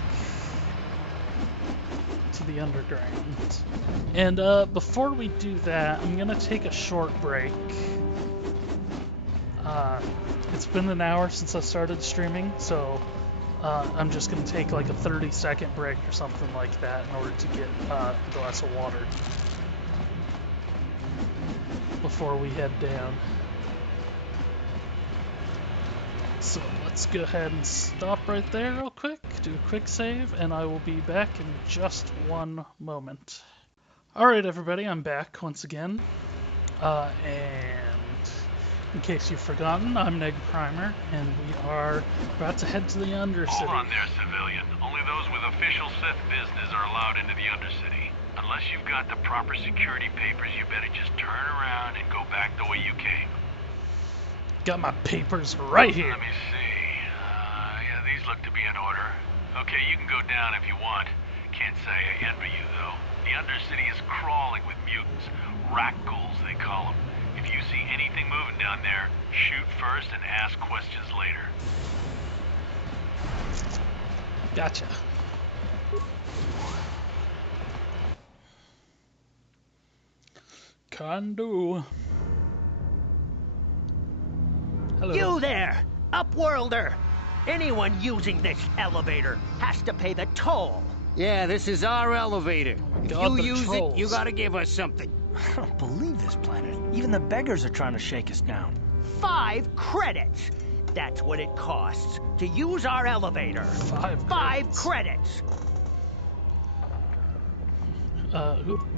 to the underground. And before we do that, I'm gonna take a short break. It's been an hour since I started streaming, so I'm just gonna take like a 30-second break or something like that in order to get a glass of water before we head down. So let's go ahead and stop right there real quick, do a quick save, and I will be back in just one moment. Alright everybody, I'm back once again. And in case you've forgotten, I'm NegPrimer, and we are about to head to the Undercity. Hold on there, civilian. Only those with official Sith business are allowed into the Undercity. Unless you've got the proper security papers, you better just turn around and go back the way you came. Got my papers right here. Let me see. Yeah, these look to be in order. Okay, you can go down if you want. Can't say I envy you, though. The Undercity is crawling with mutants. Rat ghouls, they call them. If you see anything moving down there, shoot first and ask questions later. Gotcha. Can do. Hello. You there, Upworlder! Anyone using this elevator has to pay the toll. Yeah, this is our elevator. If you use it, you gotta give us something. I don't believe this planet. Even the beggars are trying to shake us down. 5 credits! That's what it costs to use our elevator. 5 credits!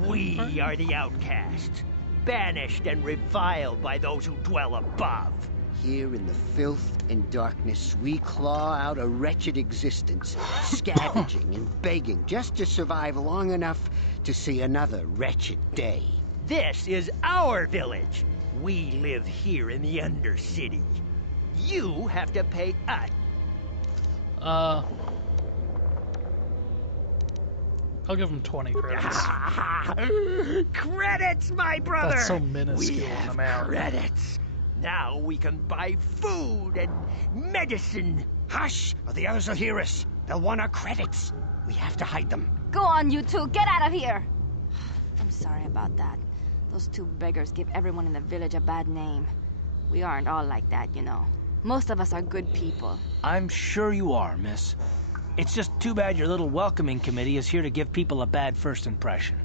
We are the outcasts, banished and reviled by those who dwell above. Here in the filth and darkness, we claw out a wretched existence, scavenging and begging just to survive long enough to see another wretched day. This is our village. We live here in the Undercity. You have to pay us. I'll give him 20 credits. Credits, my brother! That's so minuscule we in have amount. Credits. Now we can buy food and medicine. Hush, or the others will hear us. They'll want our credits. We have to hide them. Go on, you two. Get out of here. I'm sorry about that. Those 2 beggars give everyone in the village a bad name. We aren't all like that, you know. Most of us are good people. I'm sure you are, miss. It's just too bad your little welcoming committee is here to give people a bad first impression.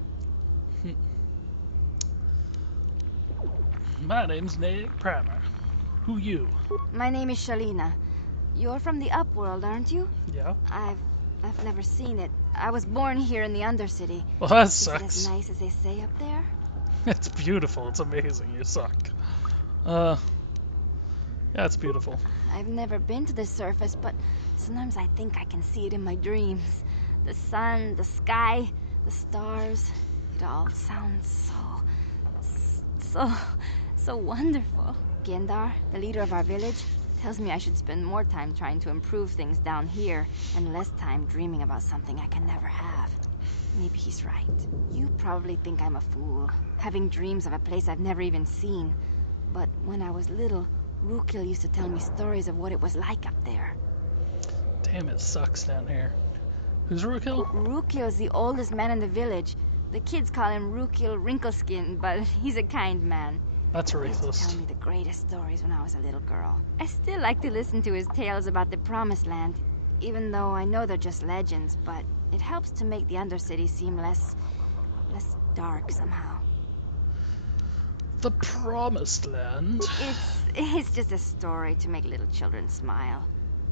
My name's NegPrimer. Who you? My name is Shalina. You're from the Upworld, aren't you? Yeah. I've never seen it. I was born here in the Undercity. Well, that Is sucks. it as nice as they say up there? It's beautiful. It's amazing. You suck. Yeah, it's beautiful. I've never been to the surface, but sometimes I think I can see it in my dreams. The sun, the sky, the stars. It all sounds so wonderful. Gendar, the leader of our village, tells me I should spend more time trying to improve things down here and less time dreaming about something I can never have. Maybe he's right. You probably think I'm a fool, having dreams of a place I've never even seen. But when I was little, Rukil used to tell me stories of what it was like up there. Damn, it sucks down here. Who's Rukil? Rukil's the oldest man in the village. The kids call him Rukil Wrinkleskin, but he's a kind man. That's He used to racist. tell me the greatest stories when I was a little girl. I still like to listen to his tales about the Promised Land, even though I know they're just legends, but it helps to make the Undercity seem less dark somehow. The Promised Land? It's just a story to make little children smile.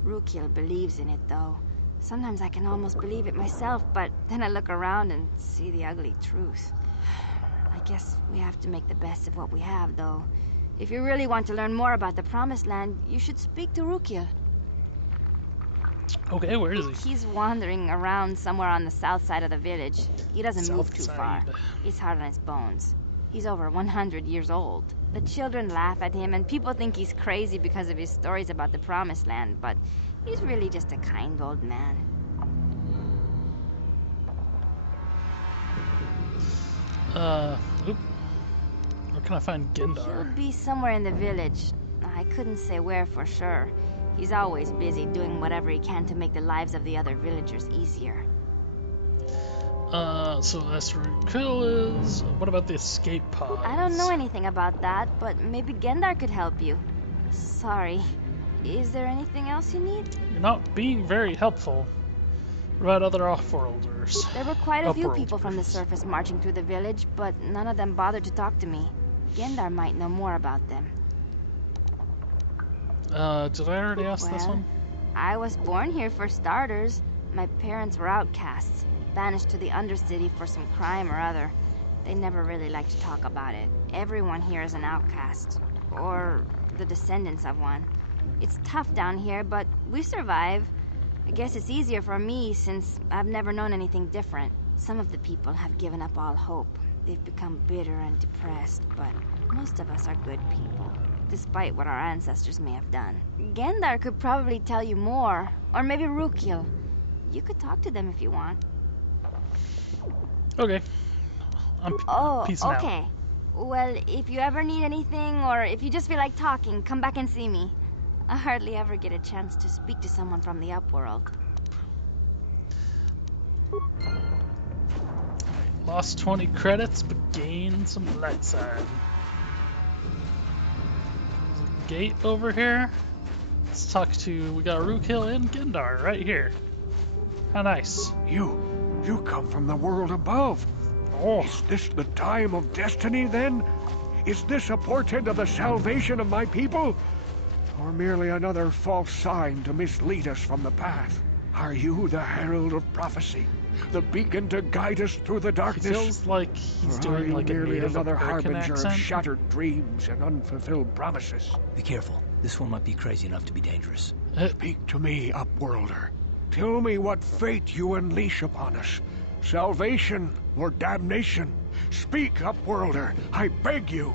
Rukil believes in it, though. Sometimes I can almost believe it myself, but then I look around and see the ugly truth. I guess we have to make the best of what we have, though. If you really want to learn more about the Promised Land, you should speak to Rukil. Okay, where is he? He's wandering around somewhere on the south side of the village. He doesn't move too South far. side. He's hard on his bones. He's over 100 years old. The children laugh at him, and people think he's crazy because of his stories about the Promised Land, but he's really just a kind old man. Oop. Where can I find He'll Gendar? be somewhere in the village. I couldn't say where for sure. He's always busy doing whatever he can to make the lives of the other villagers easier. So that's where Rukil is. What about the escape pods? I don't know anything about that, but maybe Gendar could help you. Sorry. Is there anything else you need? You're not being very helpful. What about other off-worlders? There were quite a few Upworlders. people from the surface marching through the village, but none of them bothered to talk to me. Gendar might know more about them. Did I already ask this one? I was born here for starters. My parents were outcasts, banished to the Undercity for some crime or other. They never really liked to talk about it. Everyone here is an outcast, or the descendants of one. It's tough down here, but we survive. I guess it's easier for me since I've never known anything different. Some of the people have given up all hope. They've become bitter and depressed, but most of us are good people, despite what our ancestors may have done. Gendar could probably tell you more, or maybe Rukil. You could talk to them if you want. Okay. I'm peacing out. Okay. Well, if you ever need anything, or if you just feel like talking, come back and see me. I hardly ever get a chance to speak to someone from the Upworld. Lost 20 credits, but gained some light side. There's a gate over here. Let's talk to, we got Rukil and Gendar right here. How nice. You come from the world above. Oh. Is this the time of destiny, then? Is this a portent of the salvation of my people? Or merely another false sign to mislead us from the path? Are you the herald of prophecy? The beacon to guide us through the darkness? He feels like he's doing like a merely native another American harbinger accent. of shattered dreams and unfulfilled promises? Be careful. This one might be crazy enough to be dangerous. Speak to me, Upworlder. Tell me what fate you unleash upon us. Salvation or damnation? Speak, Upworlder. I beg you.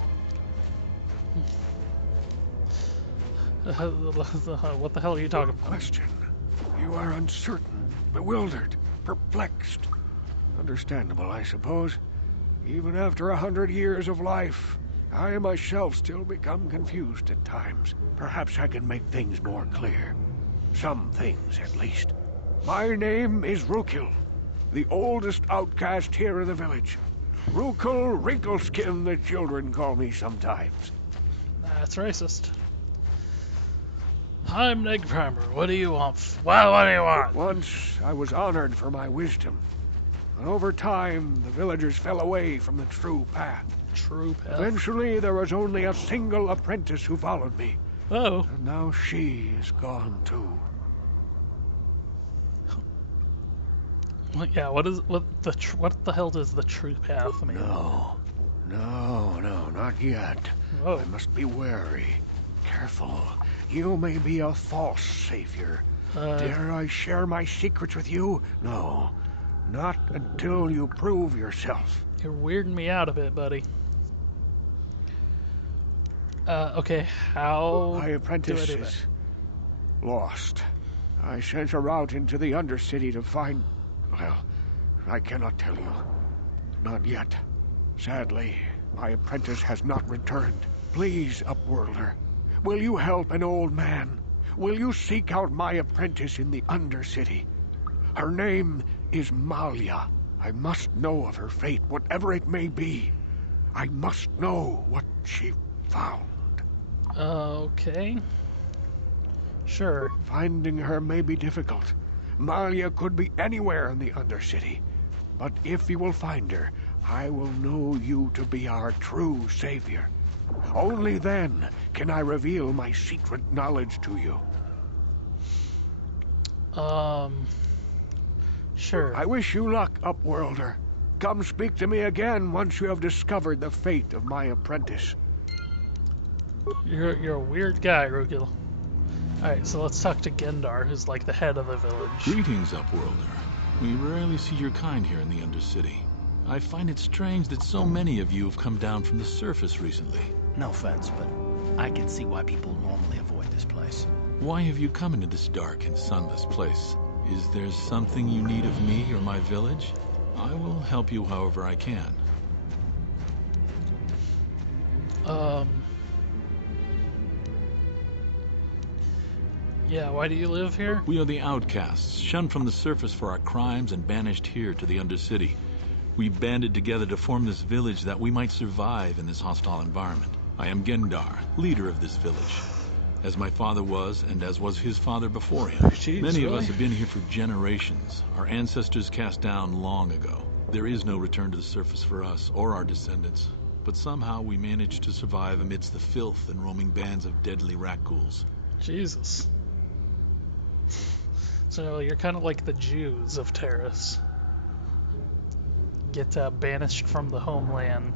What the hell are you talking about? Question. You are uncertain, bewildered, perplexed. Understandable, I suppose. Even after 100 years of life, I myself still become confused at times. Perhaps I can make things more clear. Some things, at least. My name is Rukil, the oldest outcast here in the village. Rukil Wrinkleskin, the children call me sometimes. That's racist. I'm NegPrimer. What do you want? Well, what do you want? Once I was honored for my wisdom. And over time, the villagers fell away from the true path. True path? Eventually, there was only a single apprentice who followed me. Oh. And now she is gone too. Yeah, what the hell does the true path mean? No, not yet. Whoa. I must be wary. Careful. You may be a false savior. Dare I share my secrets with you? No, not until you prove yourself. You're weirding me out a bit, buddy. Okay, how My apprentice do I do is lost. I sent her out into the Undercity to find... Well, I cannot tell you. Not yet. Sadly, my apprentice has not returned. Please, Upworlder, will you help an old man? Will you seek out my apprentice in the Undercity? Her name is Malia. I must know of her fate, whatever it may be. I must know what she found. Okay. Sure. Finding her may be difficult. Malia could be anywhere in the Undercity. But if you will find her, I will know you to be our true savior. Only then can I reveal my secret knowledge to you. Sure. I wish you luck, Upworlder. Come speak to me again once you have discovered the fate of my apprentice. You're a weird guy, Rugil. Alright, so let's talk to Gendar, who's like the head of the village. Greetings, Upworlder. We rarely see your kind here in the Undercity. I find it strange that so many of you have come down from the surface recently. No offense, but I can see why people normally avoid this place. Why have you come into this dark and sunless place? Is there something you need of me or my village? I will help you however I can. Yeah, why do you live here? We are the outcasts, shunned from the surface for our crimes and banished here to the Undercity. We banded together to form this village that we might survive in this hostile environment. I am Gendar, leader of this village. As my father was, and as was his father before him. Jeez, Many really? of us have been here for generations. Our ancestors cast down long ago. There is no return to the surface for us or our descendants. But somehow we managed to survive amidst the filth and roaming bands of deadly rat ghouls. Jesus. So you're kind of like the Jews of Terrace. Get banished from the homeland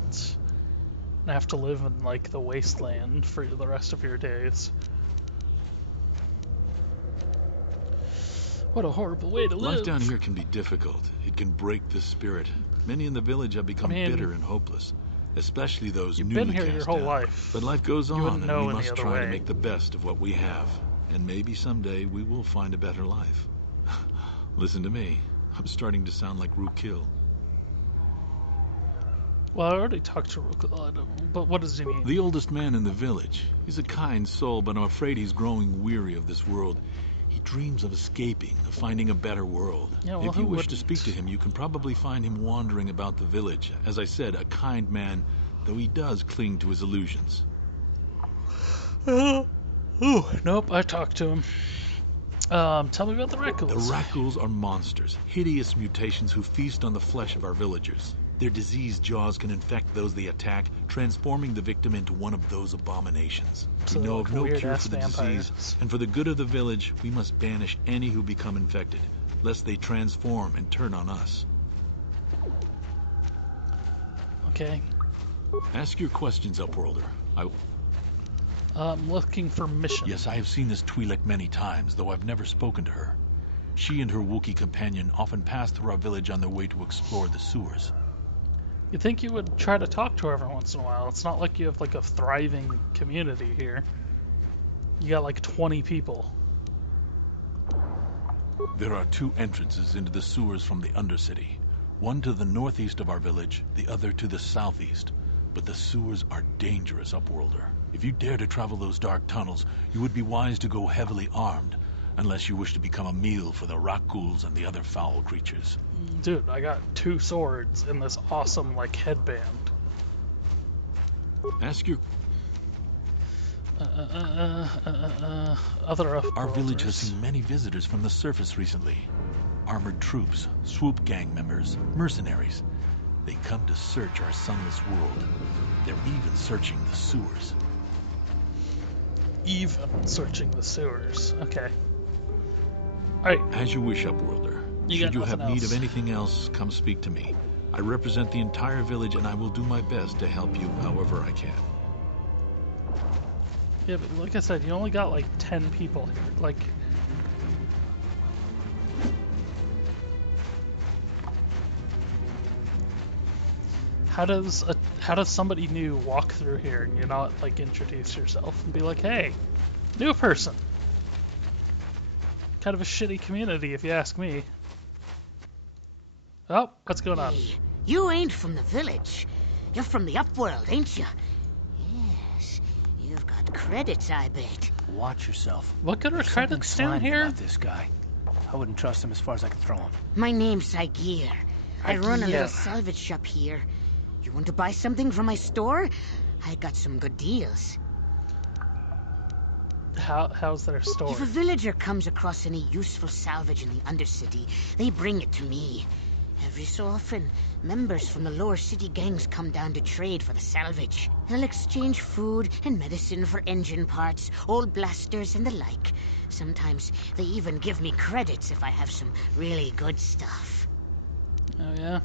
and have to live in like the wasteland for the rest of your days. What a horrible way to live. Life down here can be difficult. It can break the spirit. Many in the village have become bitter and hopeless, especially those newly You've been here your cast whole down. life. But life goes You on, wouldn't and know we any must other try way. to make the best of what we have. And maybe someday we will find a better life. Listen to me. I'm starting to sound like Rukil. Well, I already talked to Rukil, but what does he mean? The oldest man in the village. He's a kind soul, but I'm afraid he's growing weary of this world. He dreams of escaping, of finding a better world. Yeah, well, if you who wish to wouldn't? speak to him, you can probably find him wandering about the village. As I said, a kind man, though he does cling to his illusions. Nope, I talked to him. Tell me about the rat ghouls. The rat ghouls are monsters, hideous mutations who feast on the flesh of our villagers. Their diseased jaws can infect those they attack, transforming the victim into one of those abominations. So We know like of no cure weird-ass for the vampires. disease, and for the good of the village, we must banish any who become infected, lest they transform and turn on us. Okay. Ask your questions, Upworlder. I'm looking for missions. Yes, I have seen this Twi'lek many times, though I've never spoken to her. She and her Wookiee companion often pass through our village on their way to explore the sewers. You'd think you would try to talk to her every once in a while. It's not like you have like a thriving community here. You got like 20 people. There are two entrances into the sewers from the Undercity. One to the northeast of our village, the other to the southeast. But the sewers are dangerous, Upworlder. If you dare to travel those dark tunnels, you would be wise to go heavily armed, unless you wish to become a meal for the rat ghouls and the other foul creatures. Dude, I got 2 swords in this awesome like headband. Ask your... Other Our village has upworlders. seen many visitors from the surface recently. Armored troops, swoop gang members, mercenaries. They come to search our sunless world. They're even searching the sewers. Even searching the sewers. Okay. Alright. As you wish, Upworlder. Should you have need of anything else, come speak to me. I represent the entire village and I will do my best to help you however I can. Yeah, but like I said, you only got like 10 people here. Like... How does somebody new walk through here and you not like introduce yourself and be like, hey, new person? Kind of a shitty community if you ask me. Oh, what's going on? Hey, you ain't from the village. You're from the Upworld, ain't you? Yes, you've got credits, I bet. Watch yourself. What good are credits down here? About this guy. I wouldn't trust him as far as I could throw him. My name's Saigir. I run a Saigir. little salvage shop here. You want to buy something from my store? I got some good deals. How's their store? If a villager comes across any useful salvage in the Undercity, they bring it to me. Every so often, members from the lower city gangs come down to trade for the salvage. They'll exchange food and medicine for engine parts, old blasters, and the like. Sometimes they even give me credits if I have some really good stuff. Oh, yeah?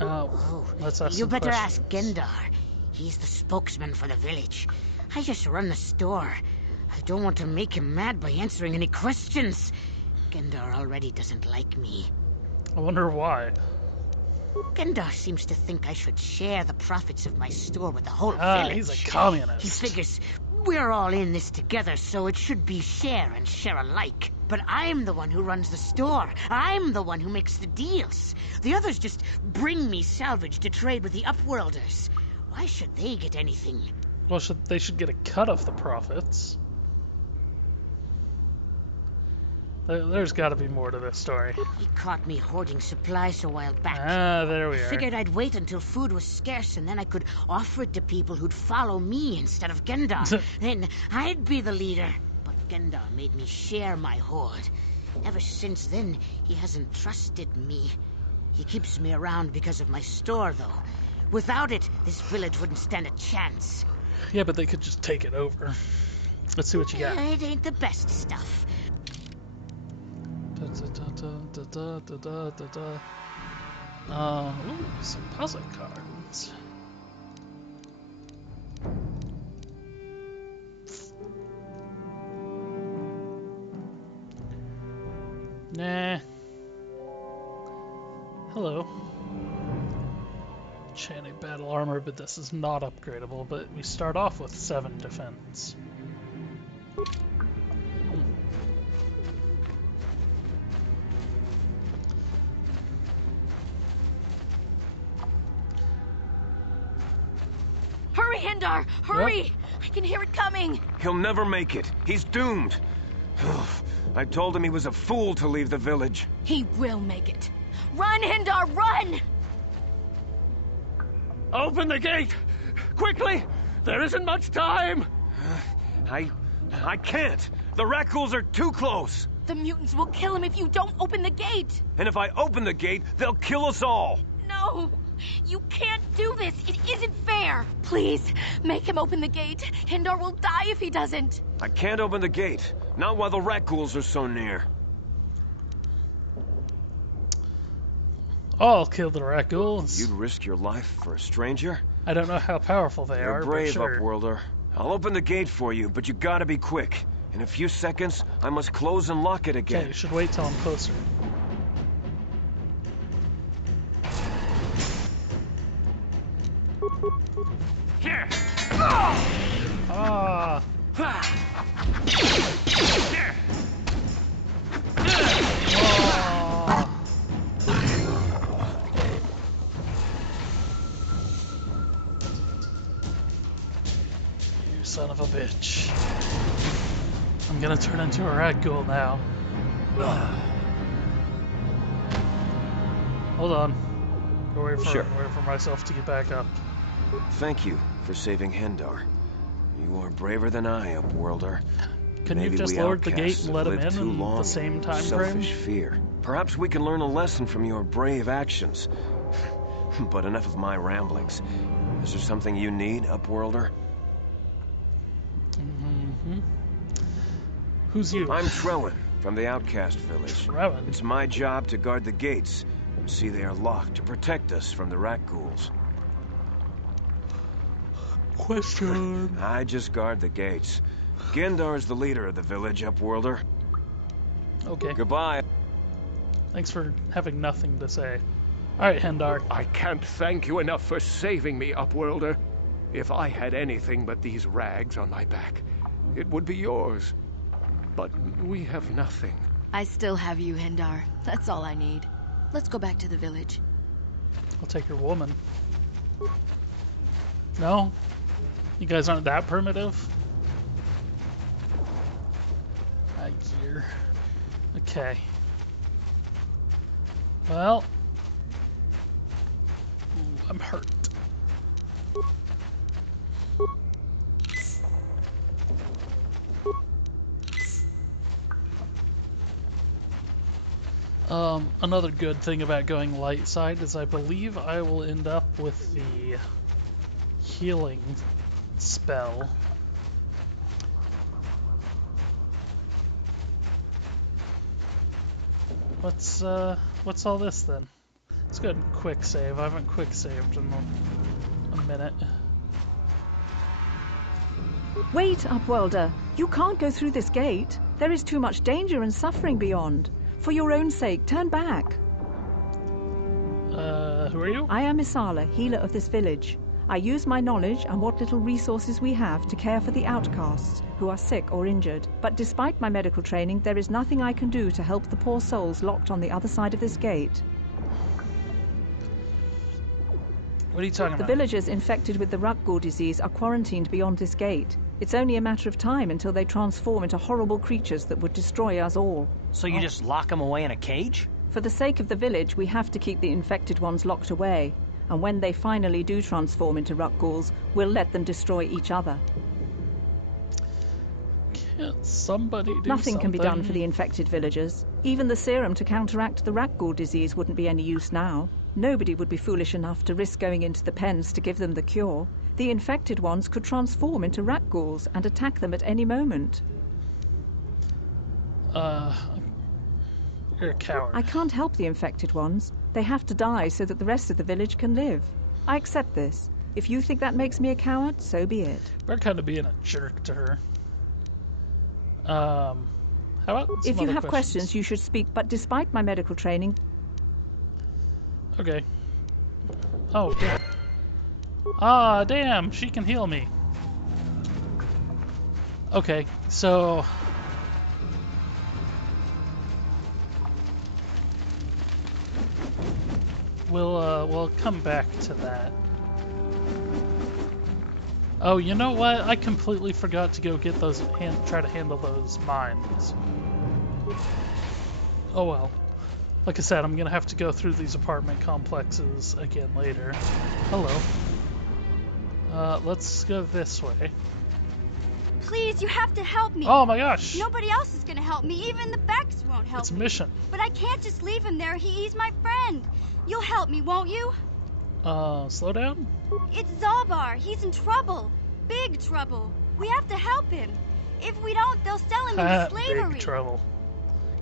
Let's ask You some better questions. ask Gendar. He's the spokesman for the village. I just run the store. I don't want to make him mad by answering any questions. Gendar already doesn't like me. I wonder why. Gendar seems to think I should share the profits of my store with the whole village. He's a communist. He figures we're all in this together, so it should be share and share alike. But I'm the one who runs the store. I'm the one who makes the deals. The others just bring me salvage to trade with the Upworlders. Why should they get anything? Well, they should get a cut of the profits. There's got to be more to this story. He caught me hoarding supplies a while back. Ah, there we I are. figured I'd wait until food was scarce and then I could offer it to people who'd follow me instead of Gendar. Then I'd be the leader. But Gendar made me share my hoard. Ever since then, he hasn't trusted me. He keeps me around because of my store, though. Without it, this village wouldn't stand a chance. Yeah, but they could just take it over. Let's see what you got. It ain't the best stuff. Ooh, some puzzle cards. Nah. Hello. Enchanted battle armor, but this is not upgradable, but we start off with 7 defense. Hurry, Hindar! Hurry! I can hear it coming! He'll never make it. He's doomed. I told him he was a fool to leave the village. He will make it. Run, Hindar, run! Open the gate! Quickly! There isn't much time! I can't! The Rakghouls are too close! The mutants will kill him if you don't open the gate! And if I open the gate, they'll kill us all! No! You can't do this! It isn't fair! Please, make him open the gate. Hindar will die if he doesn't. I can't open the gate. Not while the Rakghouls are so near. I'll kill the Rakghouls. You'd risk your life for a stranger? I don't know how powerful they You're are, brave, but sure. Upworlder. I'll open the gate for you, but you gotta be quick. In a few seconds, I must close and lock it again. Okay, you should wait till I'm closer. Here! Ah! Here! Oh. You son of a bitch. I'm gonna turn into a Ragdoll now. Hold on. Wait for myself to get back up. Thank you for saving Hendar. You are braver than I, Upworlder. Can you Maybe just we lowered the gate outcasts and let have him lived in too the long same time frame? selfish fear. Perhaps we can learn a lesson from your brave actions. But enough of my ramblings. Is there something you need, Upworlder? Mm-hmm. Who's you? I'm Trellin, from the Outcast Village. Trellin? It's my job to guard the gates and see they are locked to protect us from the rat ghouls. Question. I just guard the gates. Gendar is the leader of the village, Upworlder. Okay. Goodbye. Thanks for having nothing to say. Alright, Hendar. I can't thank you enough for saving me, Upworlder. If I had anything but these rags on my back, it would be yours. But we have nothing. I still have you, Hendar. That's all I need. Let's go back to the village. I'll take your woman. No? You guys aren't that primitive? Gear. Okay. Well. Ooh, I'm hurt. Another good thing about going light side is I believe I will end up with the healing spell. What's all this then? Let's go ahead and quick save. I haven't quick saved in a minute. Wait, Upworlder. You can't go through this gate. There is too much danger and suffering beyond. For your own sake, turn back. Who are you? I am Isala, healer of this village. I use my knowledge and what little resources we have to care for the outcasts who are sick or injured. But despite my medical training, there is nothing I can do to help the poor souls locked on the other side of this gate. What are you talking about? The villagers infected with the rat ghoul disease are quarantined beyond this gate. It's only a matter of time until they transform into horrible creatures that would destroy us all. So you just lock them away in a cage? For the sake of the village, we have to keep the infected ones locked away. And when they finally do transform into rat ghouls, we'll let them destroy each other. Can't somebody do Nothing can be done something? for the infected villagers. Even the serum to counteract the rat ghoul disease wouldn't be any use now. Nobody would be foolish enough to risk going into the pens to give them the cure. The infected ones could transform into rat ghouls and attack them at any moment. You're a coward. I can't help the infected ones. They have to die so that the rest of the village can live. I accept this. If you think that makes me a coward, so be it. We're kind of being a jerk to her. How about some if you other have questions, you should speak, but despite my medical training... Okay. Oh, damn. Ah, damn, she can heal me. Okay, so... We'll come back to that. Oh, you know what? I completely forgot to go get those, try to handle those mines. Oh well. Like I said, I'm gonna have to go through these apartment complexes again later. Hello. Let's go this way. Please, you have to help me. Oh my gosh! Nobody else is gonna help me. Even the Becks won't help me. It's a mission. But I can't just leave him there. He's my friend. You'll help me, won't you? Slow down? It's Zalbar. He's in trouble. Big trouble. We have to help him. If we don't, they'll sell him into slavery. Big trouble.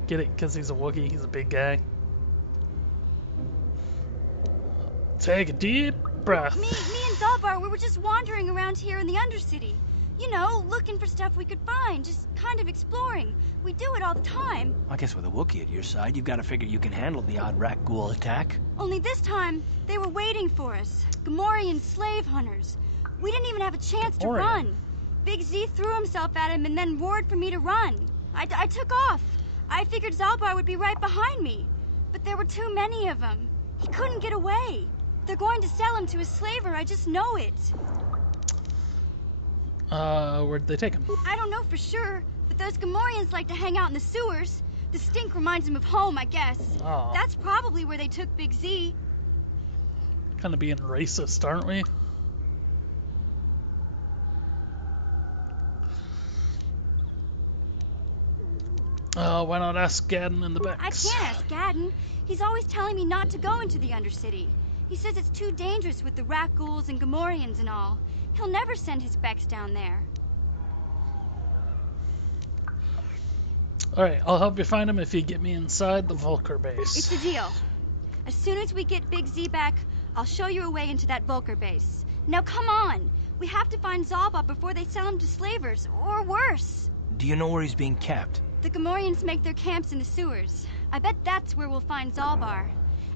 Get it? Because he's a Wookiee, he's a big guy. Take a deep breath. Me and Zalbar, we were just wandering around here in the Undercity. You know, looking for stuff we could find, just kind of exploring. We do it all the time. I guess with a Wookiee at your side, you've got to figure you can handle the odd rat ghoul attack. Only this time, they were waiting for us. Gamorrean slave hunters. We didn't even have a chance to run. Big Z threw himself at him and then roared for me to run. I took off. I figured Zalbar would be right behind me. But there were too many of them. He couldn't get away. They're going to sell him to a slaver, I just know it. Where'd they take him? I don't know for sure, but those Gamorreans like to hang out in the sewers. The stink reminds them of home, I guess. Aww. That's probably where they took Big Z. Kind of being racist, aren't we? Why not ask Gadden in the Becks? I can't ask Gadden. He's always telling me not to go into the Undercity. He says it's too dangerous with the rat ghouls and Gamorreans and all. He'll never send his Becks down there. Alright, I'll help you find him if you get me inside the Vulcar base. It's a deal. As soon as we get Big Z back, I'll show you a way into that Vulcar base. Now come on! We have to find Zalba before they sell him to slavers, or worse. Do you know where he's being kept? The Gamorreans make their camps in the sewers. I bet that's where we'll find Zalbar.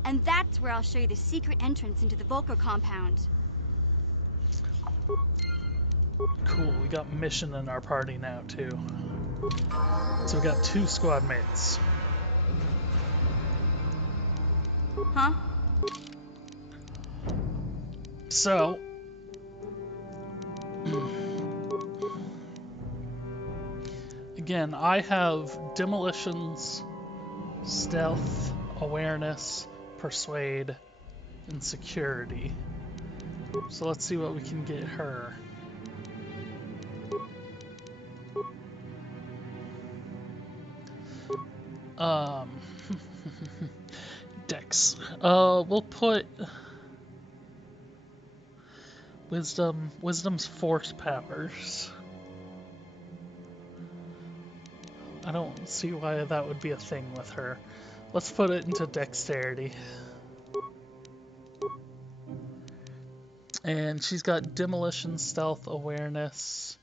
And that's where I'll show you the secret entrance into the Vulcar compound. Cool, we got Mission in our party now, too. So we got 2 squad mates. Huh? So... Again, I have demolitions, stealth, awareness, persuade, and security. So let's see what we can get her. Dex. We'll put wisdom. Wisdom's force powers. I don't see why that would be a thing with her. Let's put it into dexterity. And she's got demolition, stealth, awareness,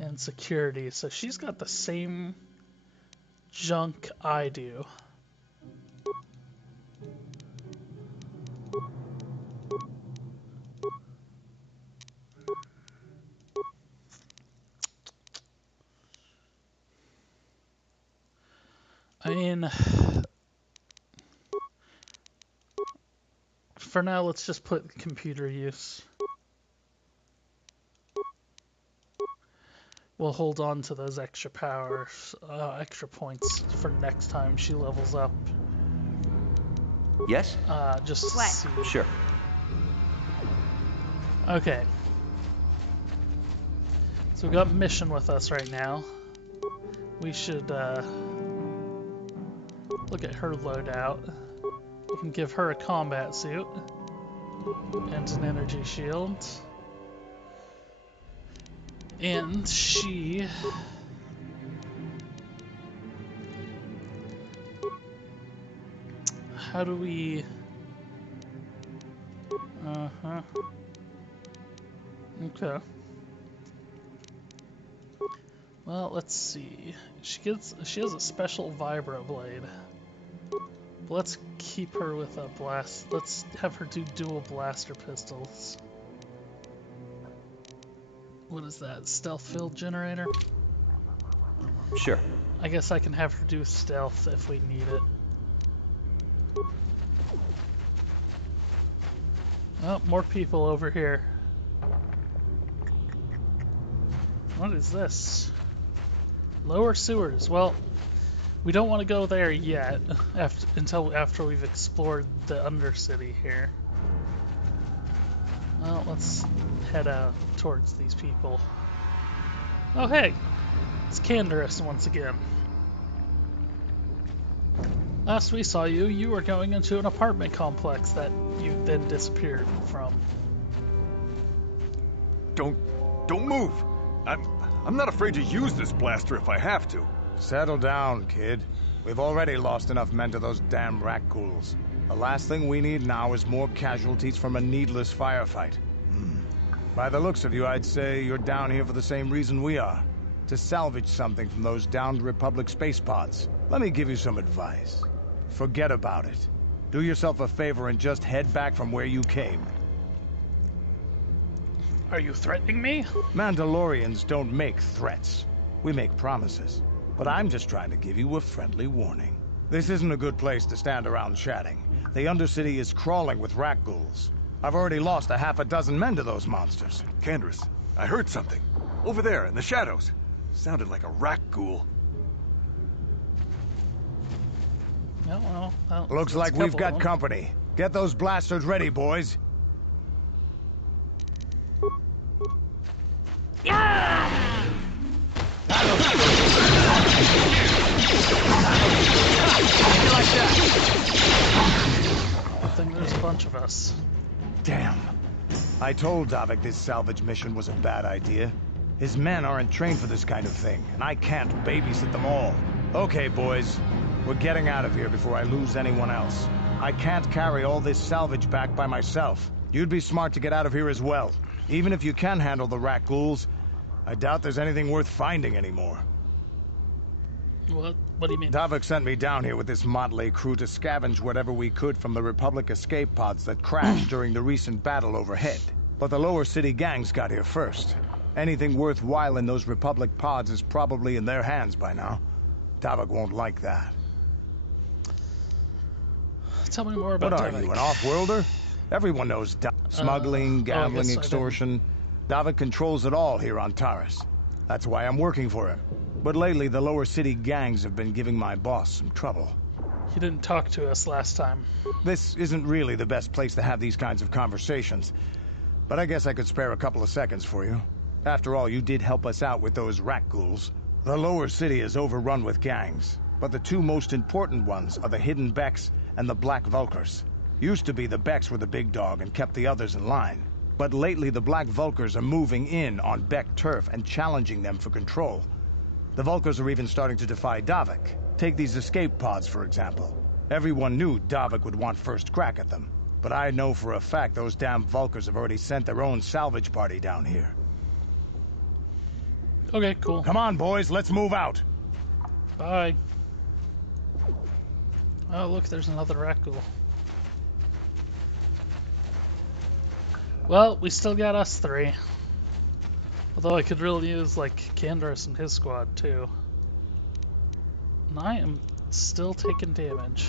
and security. So she's got the same junk I do. I mean, for now, let's just put computer use. We'll hold on to those extra powers, extra points for next time she levels up. Yes? Just to what? see. Sure. Okay. So we've got Mission with us right now. We should look at her loadout. We can give her a combat suit and an energy shield. And she... How do we... Uh-huh. Okay. Well, let's see. She has a special vibro blade. But let's keep her with a blast. Let's have her do dual blaster pistols. What is that? Stealth field generator? Sure. I guess I can have her do stealth if we need it. Oh, more people over here. What is this? Lower sewers. Well, we don't want to go there yet, until after we've explored the Undercity here. Well, let's head out towards these people. Oh hey, it's Canderous once again. Last we saw you, you were going into an apartment complex that you then disappeared from. Don't move! I'm not afraid to use this blaster if I have to. Settle down, kid. We've already lost enough men to those damn rat ghouls. The last thing we need now is more casualties from a needless firefight. By the looks of you, I'd say you're down here for the same reason we are. To salvage something from those downed Republic space pods. Let me give you some advice. Forget about it. Do yourself a favor and just head back from where you came. Are you threatening me? Mandalorians don't make threats. We make promises. But I'm just trying to give you a friendly warning. This isn't a good place to stand around chatting. The Undercity is crawling with rat ghouls. I've already lost a half a dozen men to those monsters. Canderous, I heard something. Over there, in the shadows. Sounded like a rat ghoul. Oh, well, looks like we've got company. Get those blasters ready, boys. like that. Good thing there's a bunch of us. Damn. I told Davik this salvage mission was a bad idea. His men aren't trained for this kind of thing, and I can't babysit them all. Okay, boys. We're getting out of here before I lose anyone else. I can't carry all this salvage back by myself. You'd be smart to get out of here as well. Even if you can handle the rat ghouls, I doubt there's anything worth finding anymore. What do you mean? Davik sent me down here with this motley crew to scavenge whatever we could from the Republic escape pods that crashed during the recent battle overhead. But the lower city gangs got here first. Anything worthwhile in those Republic pods is probably in their hands by now. Davik won't like that. Tell me more about What are you, an off-worlder? Everyone knows smuggling, gambling, yes, extortion. Davik controls it all here on Taris. That's why I'm working for him. But lately, the lower city gangs have been giving my boss some trouble. He didn't talk to us last time. This isn't really the best place to have these kinds of conversations. But I guess I could spare a couple of seconds for you. After all, you did help us out with those rat ghouls. The lower city is overrun with gangs. But the two most important ones are the Hidden Becks and the Black Vulkars. Used to be the Becks were the big dog and kept the others in line. But lately the Black Vulkars are moving in on Beck turf and challenging them for control. The Vulkars are even starting to defy Davik. Take these escape pods, for example. Everyone knew Davik would want first crack at them. But I know for a fact those damn Vulkars have already sent their own salvage party down here. Okay, cool. Come on, boys, let's move out. Bye. Oh, look, there's another rat ghoul. Well, we still got us three. Although I could really use, like, Candaris and his squad, too. And I am still taking damage.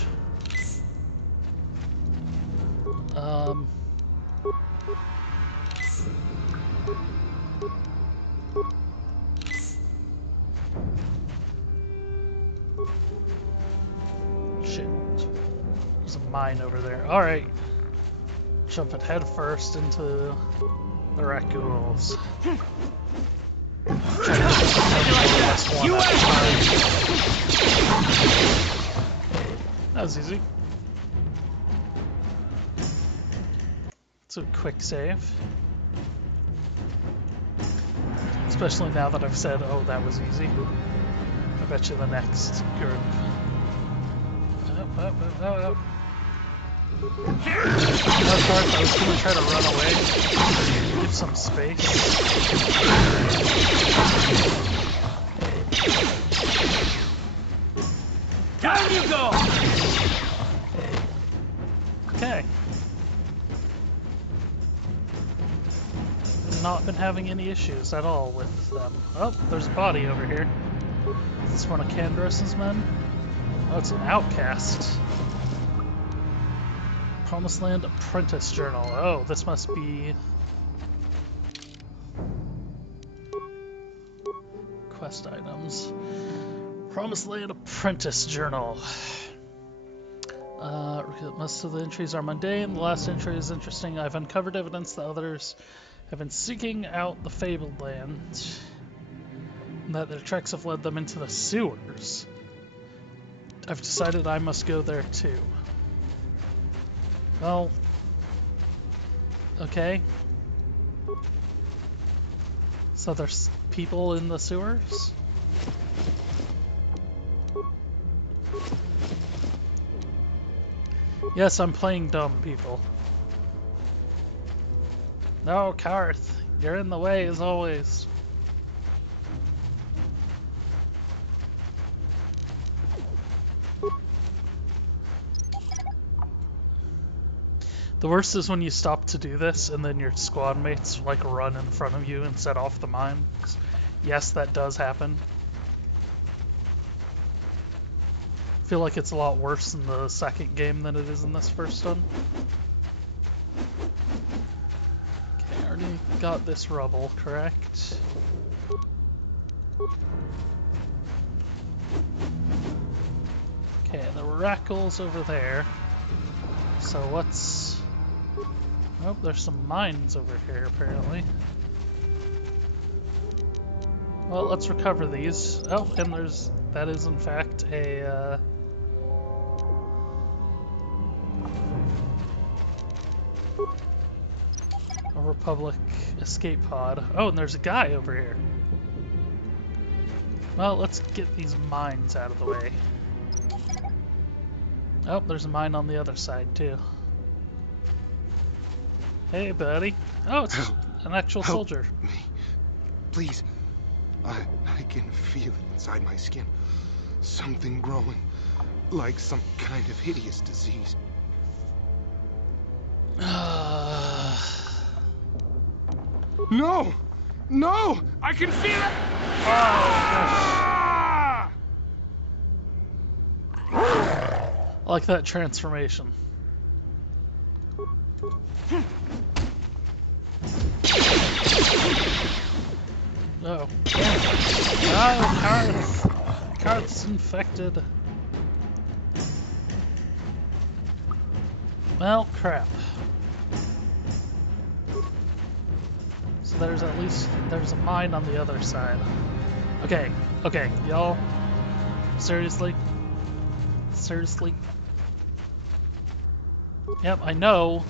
Shit. There's a mine over there. Alright. Jumping head first into the rat ghouls. That was easy. It's a quick save. Especially now that I've said, oh, that was easy. I bet you the next group. Oh. Of course, I was going to try to run away, give some space. Down you go! Okay. Not been having any issues at all with them. Oh, there's a body over here. Is this one of Candaris's men? Oh, it's an outcast. Promised Land Apprentice Journal. Oh, this must be... quest items. Promised Land Apprentice Journal. Most of the entries are mundane. The last entry is interesting. I've uncovered evidence that others have been seeking out the fabled land, and that their treks have led them into the sewers. I've decided I must go there too. Well, okay. So there's people in the sewers? Yes, I'm playing dumb, people. No, Karth, you're in the way as always. The worst is when you stop to do this and then your squad mates like run in front of you and set off the mine. Yes, that does happen. I feel like it's a lot worse in the second game than it is in this first one. Okay, I already got this rubble, correct? Okay, the rackles over there. So what's... Oh, there's some mines over here, apparently. Well, let's recover these. Oh, and there's that is in fact a Republic escape pod. Oh, and there's a guy over here. Well, let's get these mines out of the way. Oh, there's a mine on the other side too. Hey, buddy. Oh, it's an actual soldier. Me. Please. I can feel it inside my skin. Something growing. Like some kind of hideous disease. No! No! I can feel it! I like that transformation. Oh. Oh, Karth's infected. Well, crap. So there's a mine on the other side. Okay, y'all. Seriously? Yep, I know.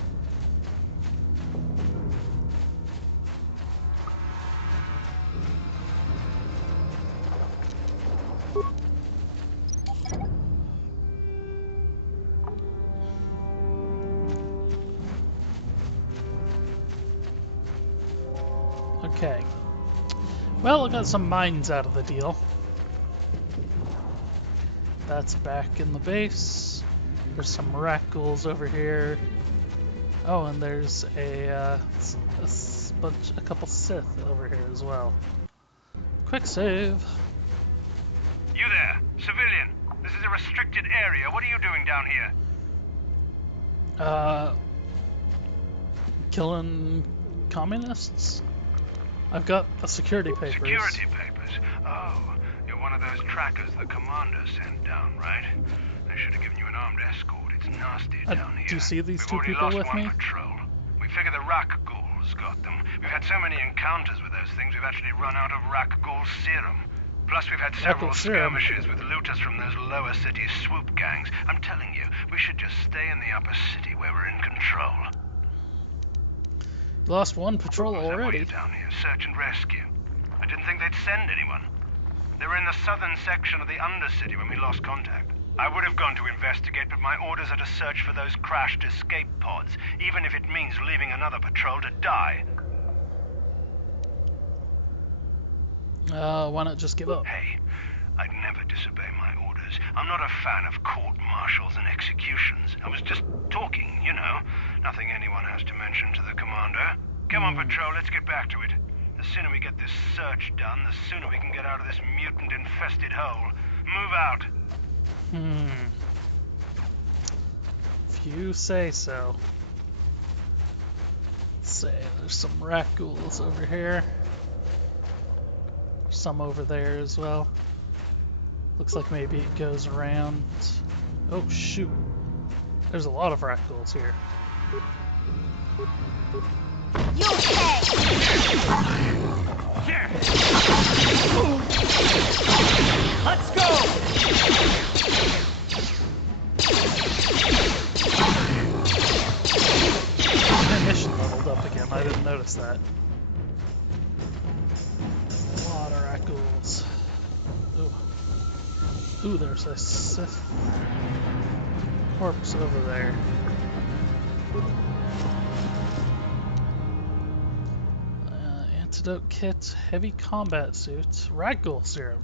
Okay. Well, I got some mines out of the deal. That's back in the base. There's some rat ghouls over here. Oh, and there's a couple Sith over here as well. Quick save. You there, civilian. This is a restricted area. What are you doing down here? Killing communists? I've got the security papers. Security papers? Oh, you're one of those trackers the commander sent down, right? They should have given you an armed escort. It's nasty down here. Do you see these We've two already people lost with one me? patrol. We figure the Rack ghouls got them. We've had so many encounters with those things, we've actually run out of Rack ghoul serum. Plus, we've had several skirmishes with looters from those lower city swoop gangs. I'm telling you, we should just stay in the upper city where we're in control. Lost one patrol already. Down here, search and rescue. I didn't think they'd send anyone. They were in the southern section of the Undercity when we lost contact. I would have gone to investigate, but my orders are to search for those crashed escape pods, even if it means leaving another patrol to die. Why not just give up? Hey, I'd never disobey my orders. I'm not a fan of court-martials and executions. I was just talking, you know. Nothing anyone has to mention to the commander. Come on, patrol, let's get back to it. The sooner we get this search done, the sooner we can get out of this mutant-infested hole. Move out. If you say so. Let's say there's some rat ghouls over here. Some over there as well. Looks like maybe it goes around. Oh shoot. There's a lot of rat ghouls here. You okay? Here. Let's go. My mission leveled up again. I didn't notice that. A lot of rat ghouls. Ooh, there's a Sith corpse over there. Antidote kit, heavy combat suit, rat ghoul serum.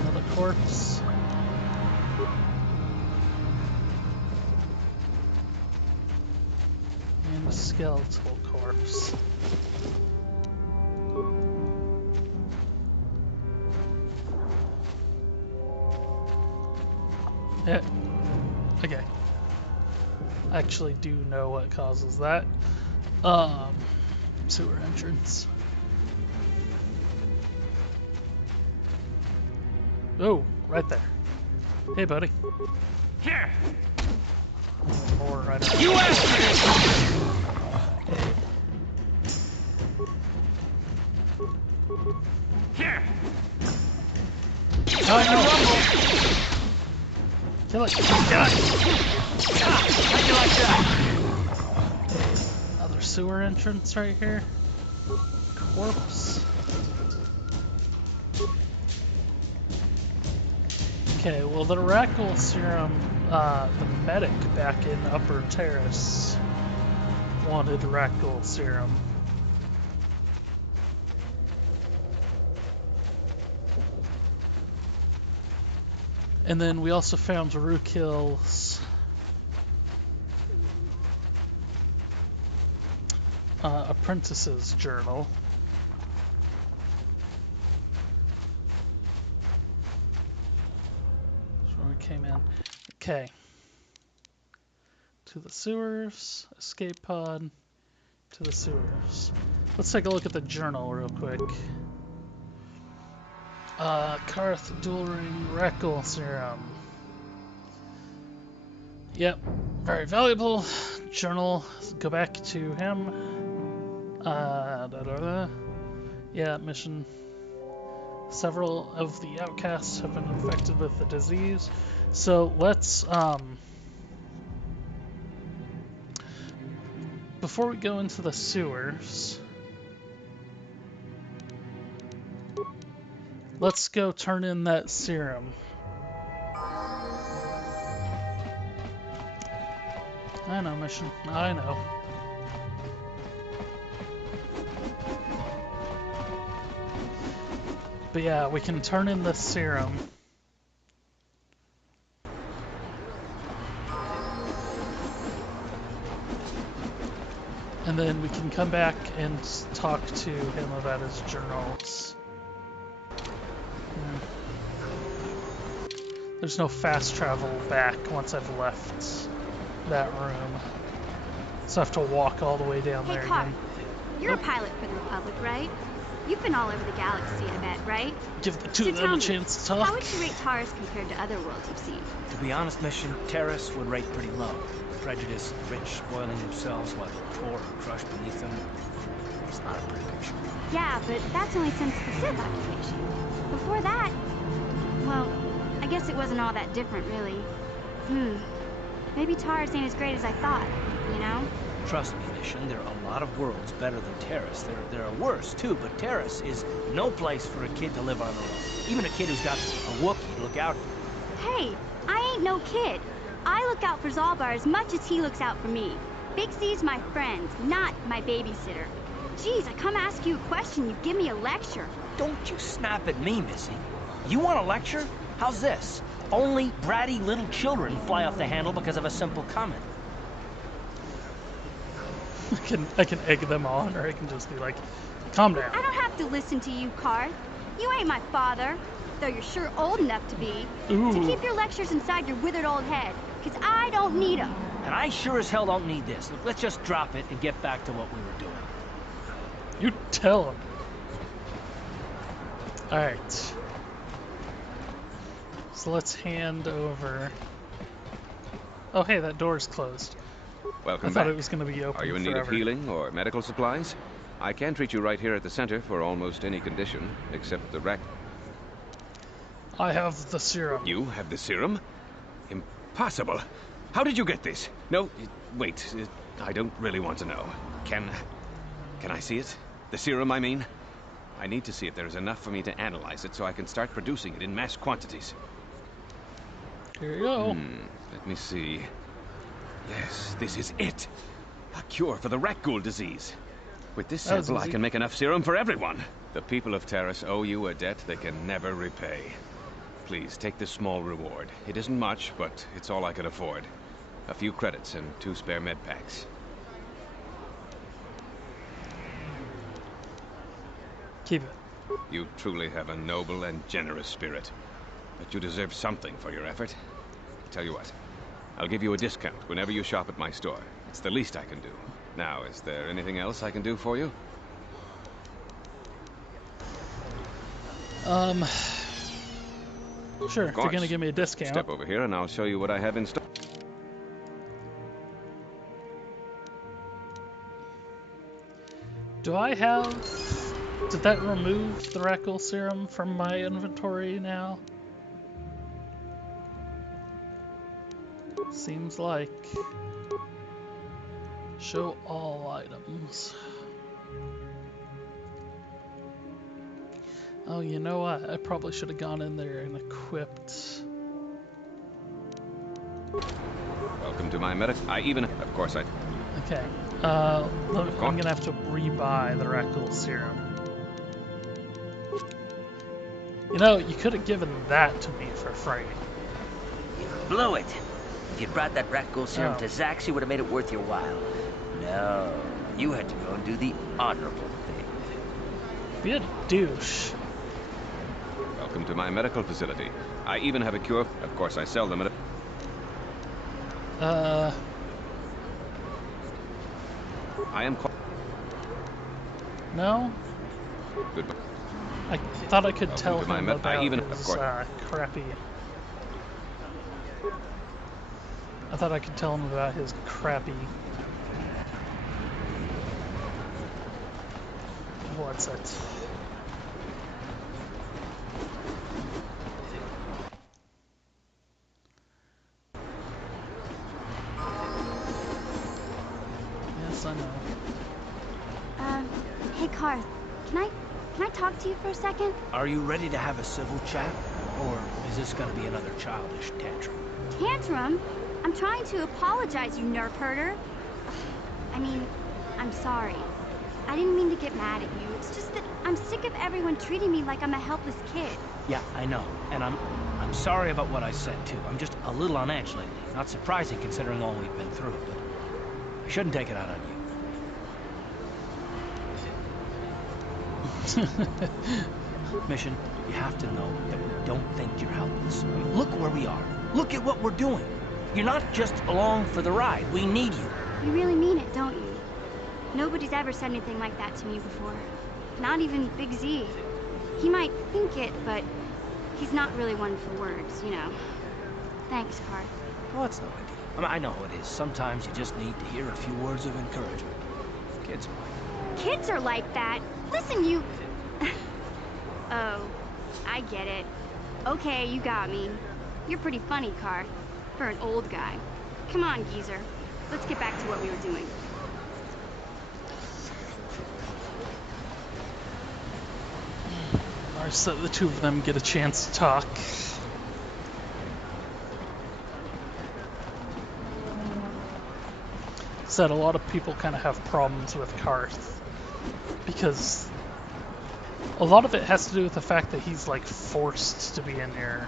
Another corpse. And a skeletal corpse. Yeah. Okay. I actually do know what causes that. Sewer entrance. Oh, right there. Hey, buddy. Here. More right there. You asked for this. Here. Oh, no. Kill it. Kill it. How'd you like that? Another sewer entrance right here. Corpse. Okay, well the Rackle serum, the medic back in Upper Terrace wanted Rackle serum. And then we also found Rookill's apprentice's journal. That's where we came in. Okay. To the sewers, escape pod, to the sewers. Let's take a look at the journal real quick. Karth dual ring Rackle serum. Yep, very valuable. Journal, go back to him. Yeah, mission. Several of the outcasts have been infected with the disease. So let's, before we go into the sewers, let's go turn in that serum. I know, mission. I know. But yeah, we can turn in the serum. And then we can come back and talk to him about his journals. There's no fast travel back once I've left that room. So I have to walk all the way down there again. You're a pilot for the Republic, right? You've been all over the galaxy, I bet, right? Give the two of them a chance to talk. How would you rate Taurus compared to other worlds you've seen? To be honest, mission, Terrace would rate pretty low. Prejudiced, rich, spoiling themselves while the poor are crushed beneath them. It's not a pretty picture. Yeah, but that's only since the Sith occupation. Before that, well, I guess it wasn't all that different, really. Maybe Taurus ain't as great as I thought, you know? Trust me, mission, there are a lot of worlds better than Terrace. There are worse, too, but Terrace is no place for a kid to live on their own. Even a kid who's got a Wookiee to look out for. Hey, I ain't no kid. I look out for Zalbar as much as he looks out for me. Big C's my friend, not my babysitter. Geez, I come ask you a question, you give me a lecture. Don't you snap at me, Missy. You want a lecture? How's this? Only bratty little children fly off the handle because of a simple comment. I can egg them on, or I can just be like, calm down. I don't have to listen to you, Karth. You ain't my father, though you're sure old enough to be. Ooh. So keep your lectures inside your withered old head, because I don't need them. And I sure as hell don't need this. Look, let's just drop it and get back to what we were doing. You tell him. Alright. So let's hand over... Oh hey, that door's closed. Welcome I thought back. it was going to be open Are you in need forever. of healing or medical supplies? I can treat you right here at the center for almost any condition, except the wreck. I have the serum. You have the serum? Impossible. How did you get this? No, wait. I don't really want to know. Can I see it? The serum, I mean? I need to see if there is enough for me to analyze it so I can start producing it in mass quantities. Here you go. Let me see. Yes, this is it. A cure for the rat ghoul disease. With this That was sample, I easy. can make enough serum for everyone. The people of Terrace owe you a debt they can never repay. Please, take this small reward. It isn't much, but it's all I can afford. A few credits and 2 spare med packs. Keep it. You truly have a noble and generous spirit. But you deserve something for your effort. Tell you what, I'll give you a discount whenever you shop at my store. It's the least I can do. Now, is there anything else I can do for you? Sure, if you're gonna give me a discount. Step over here and I'll show you what I have in stock. Do I have Did that remove the Rackle Serum from my inventory now? Seems like. Show all items. Oh, you know what? I probably should have gone in there and equipped. Welcome to my medic. Of course I... Okay. I'm gonna have to rebuy the Rackle Serum. You know, you could have given that to me for free. You blew it. If you'd brought that Rackle Serum to Zax, you would have made it worth your while. No, you had to go and do the honorable thing. Be a douche. Welcome to my medical facility. I even have a cure. Of course, I sell them at I am... No? Goodbye. I thought I could tell him about of course. crappy... I thought I could tell him about his crappy... What's it? Yes, I know. Hey Karth, can I talk to you for a second? Are you ready to have a civil chat? Or is this gonna be another childish tantrum? Tantrum? I'm trying to apologize, you nerf herder. I mean, I'm sorry. I didn't mean to get mad at you. It's just that I'm sick of everyone treating me like I'm a helpless kid. Yeah, I know. And I'm sorry about what I said, too. I'm just a little on edge lately. Not surprising considering all we've been through, but I shouldn't take it out on you. Mission, you have to know that we don't think you're helpless. I mean, look where we are. Look at what we're doing. You're not just along for the ride. We need you. You really mean it, don't you? Nobody's ever said anything like that to me before. Not even Big Z. He might think it, but he's not really one for words, you know. Thanks, Karth. Well, it's no big deal. I mean, I know how it is. Sometimes you just need to hear a few words of encouragement. Kids are like that. Kids are like that? Listen, you... Oh, I get it. Okay, you got me. You're pretty funny, Karth, for an old guy. Come on, geezer. Let's get back to what we were doing. So the two of them get a chance to talk. Said a lot of people kind of have problems with Karth because a lot of it has to do with the fact that he's like forced to be in your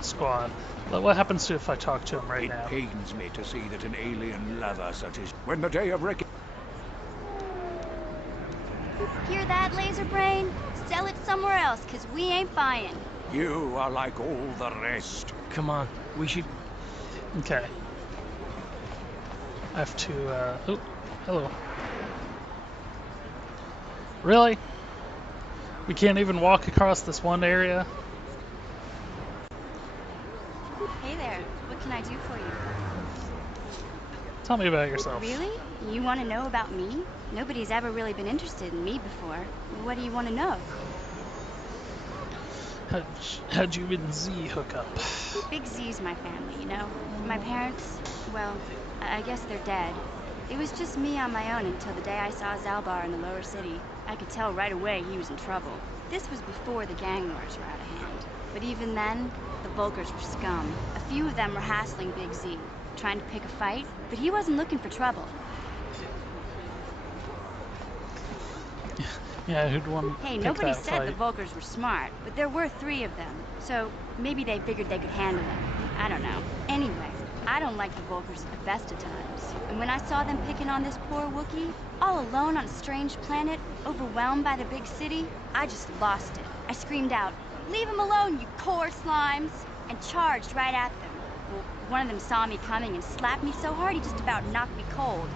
squad. But what happens to if I talk to him right now? It pains me to see that an alien lover such as when the day of reckoning. Hear that, laser brain? Sell it somewhere else, cause we ain't buying. You are like all the rest. Come on, we should... Okay. I have to, oh, hello. Really? We can't even walk across this one area? Hey there, what can I do for you? Tell me about yourself. Really? You want to know about me? Nobody's ever really been interested in me before. What do you want to know? How'd you and Z hook up? Big Z's my family, you know? My parents, well, I guess they're dead. It was just me on my own until the day I saw Zalbar in the lower city. I could tell right away he was in trouble. This was before the gang wars were out of hand. But even then, the Vulkars were scum. A few of them were hassling Big Z, trying to pick a fight, but he wasn't looking for trouble. Yeah, who'd want to Hey, pick nobody that said fight? the Vulkars were smart, but there were 3 of them, so maybe they figured they could handle them. I don't know. Anyway, I don't like the Vulkars at the best of times. And when I saw them picking on this poor Wookiee, all alone on a strange planet, overwhelmed by the big city, I just lost it. I screamed out, "Leave him alone, you core slimes!" and charged right at them. Well, one of them saw me coming and slapped me so hard he just about knocked me cold.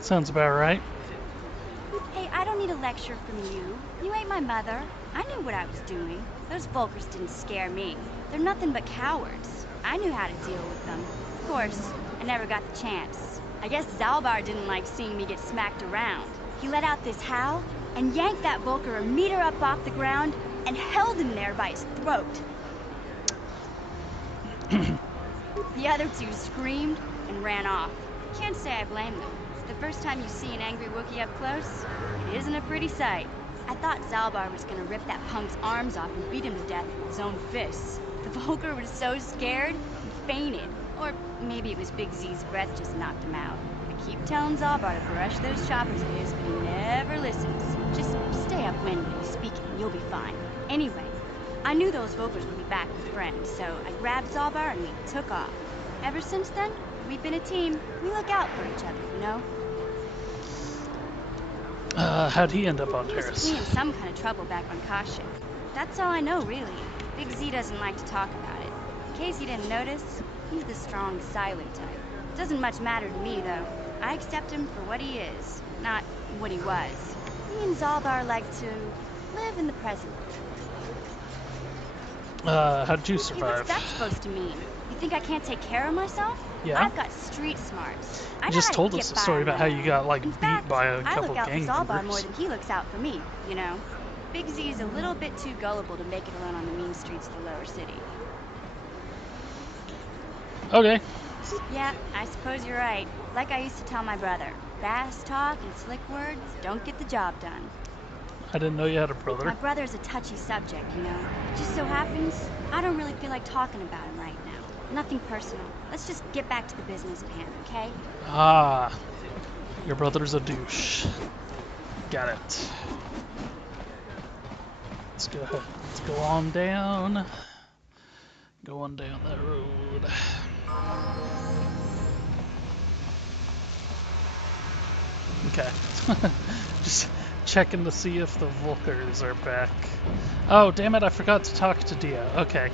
Sounds about right. Hey, I don't need a lecture from you. You ain't my mother. I knew what I was doing. Those Vulkars didn't scare me. They're nothing but cowards. I knew how to deal with them. Of course, I never got the chance. I guess Zalbar didn't like seeing me get smacked around. He let out this howl, and yanked that Volker a meter up off the ground and held him there by his throat. The other two screamed and ran off. Can't say I blame them. The first time you see an angry Wookiee up close, it isn't a pretty sight. I thought Zalbar was gonna rip that punk's arms off and beat him to death with his own fists. The Volker was so scared, he fainted. Or maybe it was Big Z's breath just knocked him out. I keep telling Zalbar to brush those choppers of his, but he never listens. Just stay upwind when he's speaking, and you'll be fine. Anyway, I knew those Volkers would be back with friends, so I grabbed Zalbar and we took off. Ever since then, we've been a team. We look out for each other, you know? How'd he end up on He was Terrace? fleeing some kind of trouble back on Kashyyyk. That's all I know, really. Big Z doesn't like to talk about it. In case you didn't notice, he's the strong, silent type. Doesn't much matter to me, though. I accept him for what he is, not what he was. Me and Zalbar like to live in the present. How'd you Hey, survive? what's that supposed to mean? You think I can't take care of myself? Yeah. I've got street smarts. I You know just how to told get us a by story on about my how you own. got like In beat fact, by a I couple look out gang for Zalbar members. more than he looks out for me, you know? Big Z is a little bit too gullible to make it alone on the mean streets of the lower city. Okay. Yeah, I suppose you're right. Like I used to tell my brother, fast talk and slick words don't get the job done. I didn't know you had a My brother. brother's a touchy subject, you know? It just so happens, I don't really feel like talking about him right now. Nothing personal. Let's just get back to the business at hand, okay? Ah, your brother's a douche. Got it. Let's go ahead. Let's go on down. Go on down that road. Okay. Just checking to see if the Volkers are back. Oh, damn it, I forgot to talk to Dia. Okay.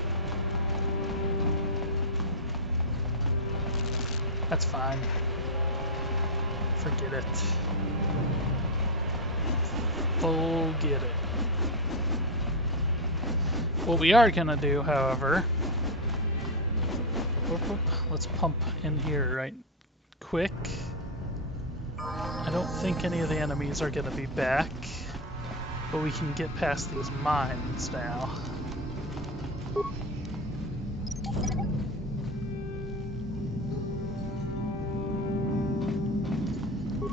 That's fine. Forget it. Forget it. What we are gonna do, however, let's pump in here right quick. I don't think any of the enemies are gonna be back, but we can get past these mines now.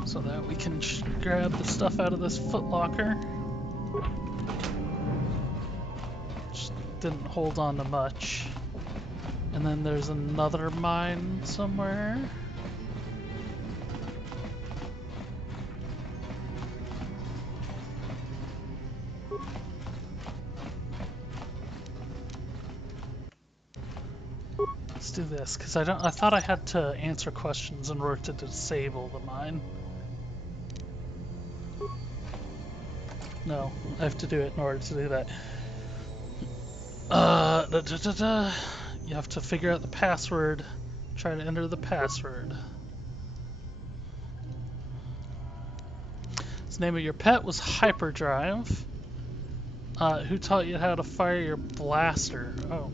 So that we can grab the stuff out of this footlocker. Just didn't hold on to much. And then there's another mine somewhere. Let's do this, because I thought I had to answer questions in order to disable the mine. No, I have to do it in order to do that. You have to figure out the password. Try to enter the password. The name of your pet was Hyperdrive. Who taught you how to fire your blaster? Oh.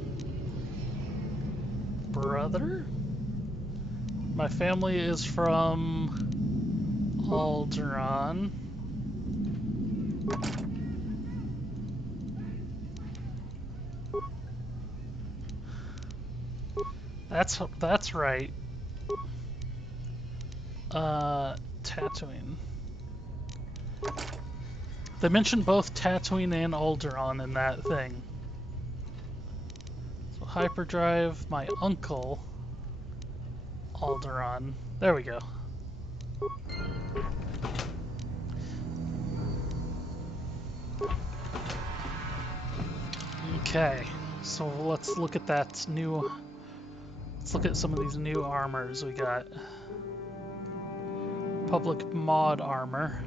Brother? My family is from Alderaan. That's right. Tatooine. They mentioned both Tatooine and Alderaan in that thing. So Hyperdrive, my uncle, Alderaan. There we go. Okay, so let's look at that new. Let's look at some of these new armors we got. Public mod armor.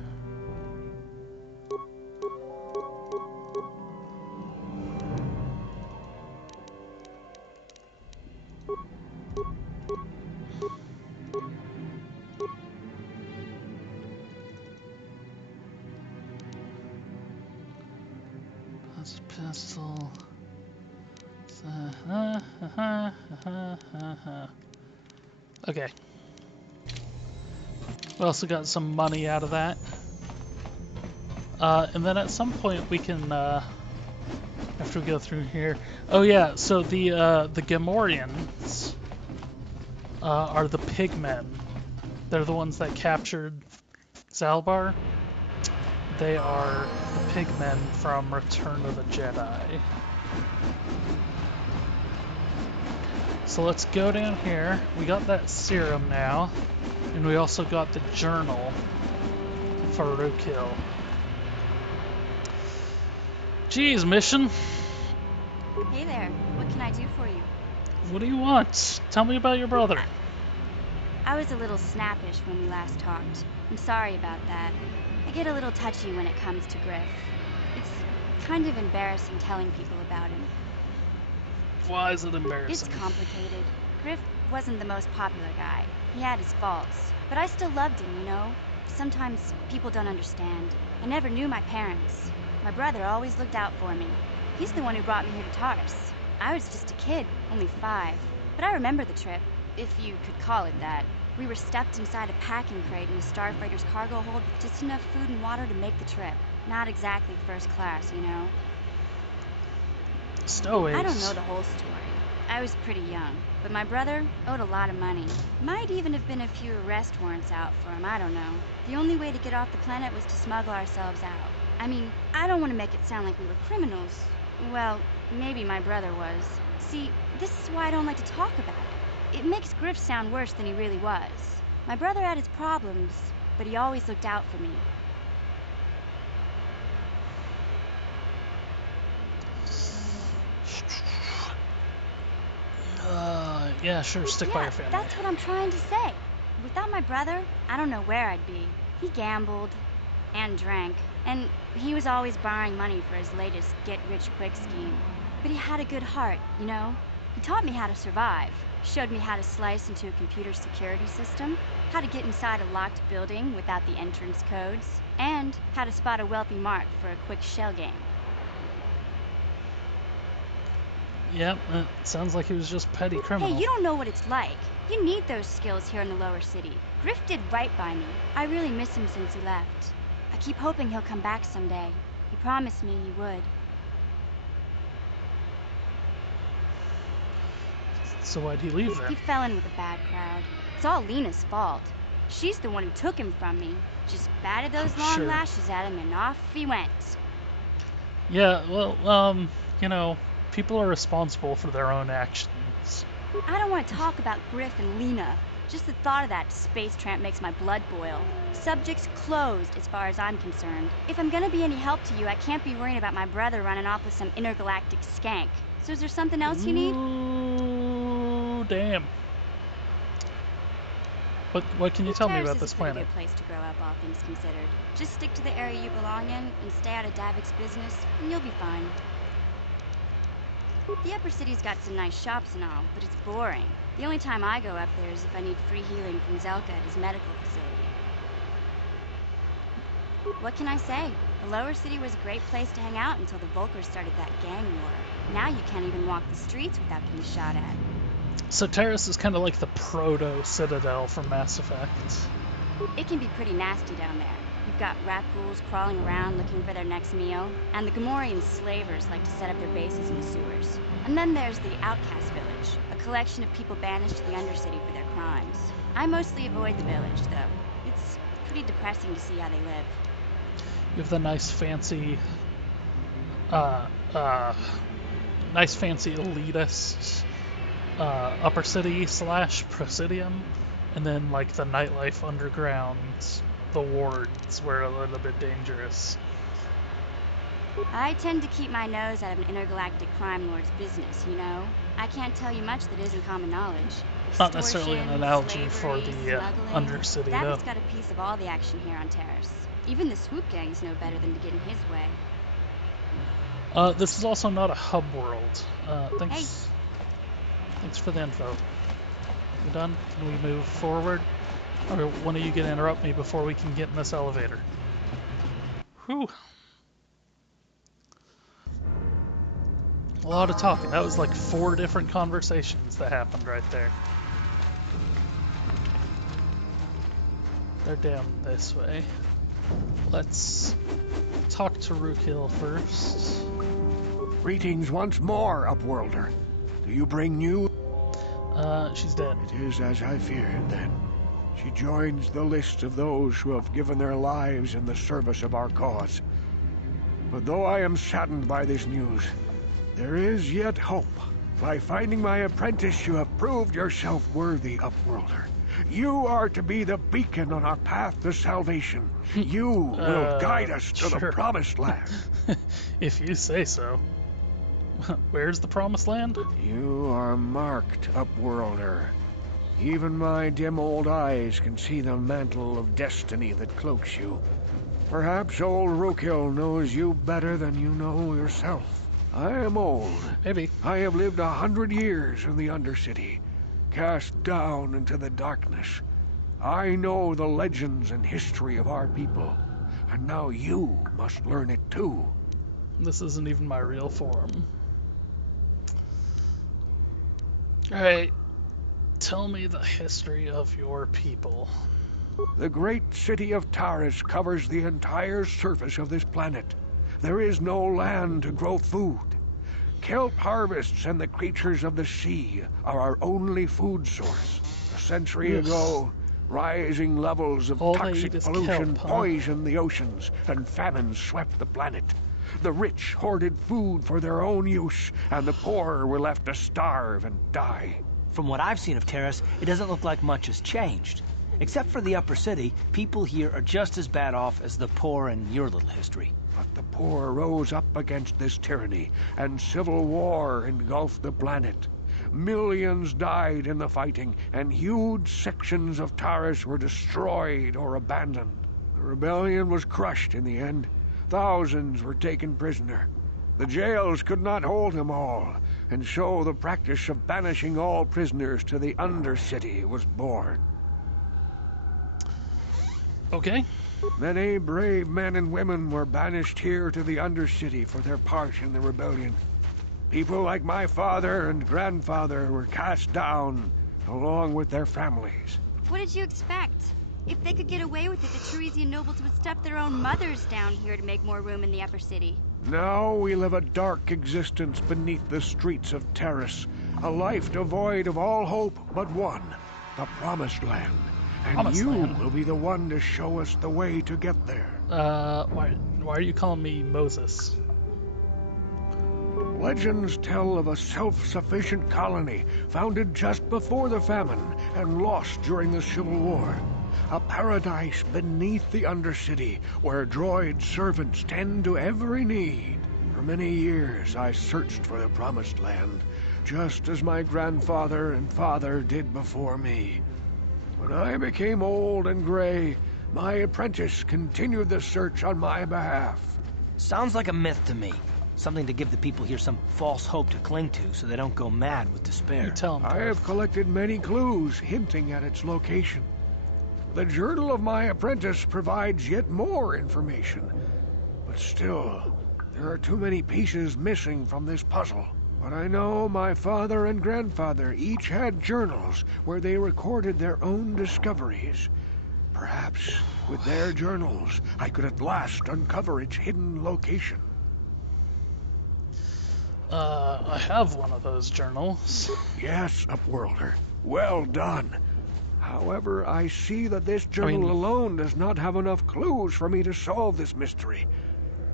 That's a pistol. Okay. We also got some money out of that. And then at some point we can, after we go through here. Oh yeah, so the Gamorreans are the pigmen. They're the ones that captured Zalbar. They are the pigmen from Return of the Jedi. So let's go down here. We got that serum now, and we also got the journal for Rookhill. Geez, mission. Hey there, what can I do for you? What do you want? Tell me about your brother. I was a little snappish when we last talked. I'm sorry about that. I get a little touchy when it comes to Griff. It's kind of embarrassing telling people about him. Why is it embarrassing? It's complicated. Griff wasn't the most popular guy. He had his faults. But I still loved him, you know? Sometimes people don't understand. I never knew my parents. My brother always looked out for me. He's the one who brought me here to Tars. I was just a kid, only 5. But I remember the trip, if you could call it that. We were stuffed inside a packing crate in the Starfighter's cargo hold with just enough food and water to make the trip. Not exactly first class, you know? Stowaways. I don't know the whole story. I was pretty young, but my brother owed a lot of money. Might even have been a few arrest warrants out for him, I don't know. The only way to get off the planet was to smuggle ourselves out. I mean, I don't want to make it sound like we were criminals. Well, maybe my brother was. See, this is why I don't like to talk about it. It makes Griff sound worse than he really was. My brother had his problems, but he always looked out for me. Yeah, sure, stick by your family. That's what I'm trying to say. Without my brother, I don't know where I'd be. He gambled and drank, and he was always borrowing money for his latest get-rich-quick scheme. But he had a good heart, you know? He taught me how to survive, showed me how to slice into a computer security system, how to get inside a locked building without the entrance codes, and how to spot a wealthy mark for a quick shell game. Yep, it sounds like he was just petty criminal. Hey, you don't know what it's like. You need those skills here in the lower city. Griff did right by me. I really miss him since he left. I keep hoping he'll come back someday. He promised me he would. So why'd he leave there? He fell in with a bad crowd. It's all Lena's fault. She's the one who took him from me. Just batted those long lashes at him and off he went. Yeah, well, you know, people are responsible for their own actions. I don't want to talk about Griff and Lena. Just the thought of that space tramp makes my blood boil. Subject's closed as far as I'm concerned. If I'm gonna be any help to you, I can't be worrying about my brother running off with some intergalactic skank. So is there something else you need? Ooh, damn. What can you tell me about this planet? It's a pretty good place to grow up, all things considered. Just stick to the area you belong in and stay out of Davik's business, and you'll be fine. The upper city's got some nice shops and all, but it's boring. The only time I go up there is if I need free healing from Zelka at his medical facility. What can I say? The lower city was a great place to hang out until the Volkers started that gang war. Now you can't even walk the streets without getting shot at. So Terrace is kind of like the proto-Citadel from Mass Effect. It can be pretty nasty down there. You've got rat ghouls crawling around looking for their next meal, and the Gamorrean slavers like to set up their bases in the sewers. And then there's the Outcast Village, a collection of people banished to the Undercity for their crimes. I mostly avoid the village, though. It's pretty depressing to see how they live. You have the nice fancy elitist upper city / Presidium, and then like the nightlife underground, the wards were a little bit dangerous. I tend to keep my nose out of an intergalactic crime lord's business, you know? I can't tell you much that isn't common knowledge. Not necessarily an analogy for the Undercity, though. Davik's got a piece of all the action here on Terrace. Even the swoop gangs know better than to get in his way. This is also not a hub world. Thanks for the info. You done? Can we move forward? Or one of you can interrupt me before we can get in this elevator. Whew. A lot of talking. That was like 4 different conversations that happened right there. They're down this way. Let's talk to Rookhill first. Greetings once more, Upworlder. Do you bring news? She's dead. It is as I feared, then. She joins the list of those who have given their lives in the service of our cause. But though I am saddened by this news, there is yet hope. By finding my apprentice, you have proved yourself worthy, Upworlder. You are to be the beacon on our path to salvation. You will guide us to the promised land. If you say so. Where's the promised land? You are marked, Upworlder. Even my dim old eyes can see the mantle of destiny that cloaks you. Perhaps old Rookhill knows you better than you know yourself. I am old. Maybe. I have lived 100 years in the Undercity, cast down into the darkness. I know the legends and history of our people, and now you must learn it too. This isn't even my real form. Alright, tell me the history of your people. The great city of Taris covers the entire surface of this planet. There is no land to grow food. Kelp harvests and the creatures of the sea are our only food source. A century ago, rising levels of toxic pollution poisoned the oceans, and famines swept the planet. The rich hoarded food for their own use, and the poor were left to starve and die. From what I've seen of Taris, it doesn't look like much has changed. Except for the upper city, people here are just as bad off as the poor in your little history. But the poor rose up against this tyranny, and civil war engulfed the planet. Millions died in the fighting, and huge sections of Taris were destroyed or abandoned. The rebellion was crushed in the end. Thousands were taken prisoner. The jails could not hold them all, and so the practice of banishing all prisoners to the Undercity was born. Okay. Many brave men and women were banished here to the Undercity for their part in the rebellion. People like my father and grandfather were cast down, along with their families. What did you expect? If they could get away with it, the Teresian nobles would stuff their own mothers down here to make more room in the upper city. Now we live a dark existence beneath the streets of Taris, a life devoid of all hope but one, the Promised Land. And you will be the one to show us the way to get there. Why are you calling me Moses? Legends tell of a self-sufficient colony founded just before the famine and lost during the Civil War. A paradise beneath the Undercity where droid servants tend to every need. For many years I searched for the Promised Land, just as my grandfather and father did before me. When I became old and gray, my apprentice continued the search on my behalf. Sounds like a myth to me. Something to give the people here some false hope to cling to so they don't go mad with despair. You tell them, I have collected many clues hinting at its location. The journal of my apprentice provides yet more information. But still, there are too many pieces missing from this puzzle. But I know my father and grandfather each had journals where they recorded their own discoveries. Perhaps with their journals, I could at last uncover its hidden location. I have one of those journals. Yes, Upworlder. Well done. However, I see that this journal alone does not have enough clues for me to solve this mystery.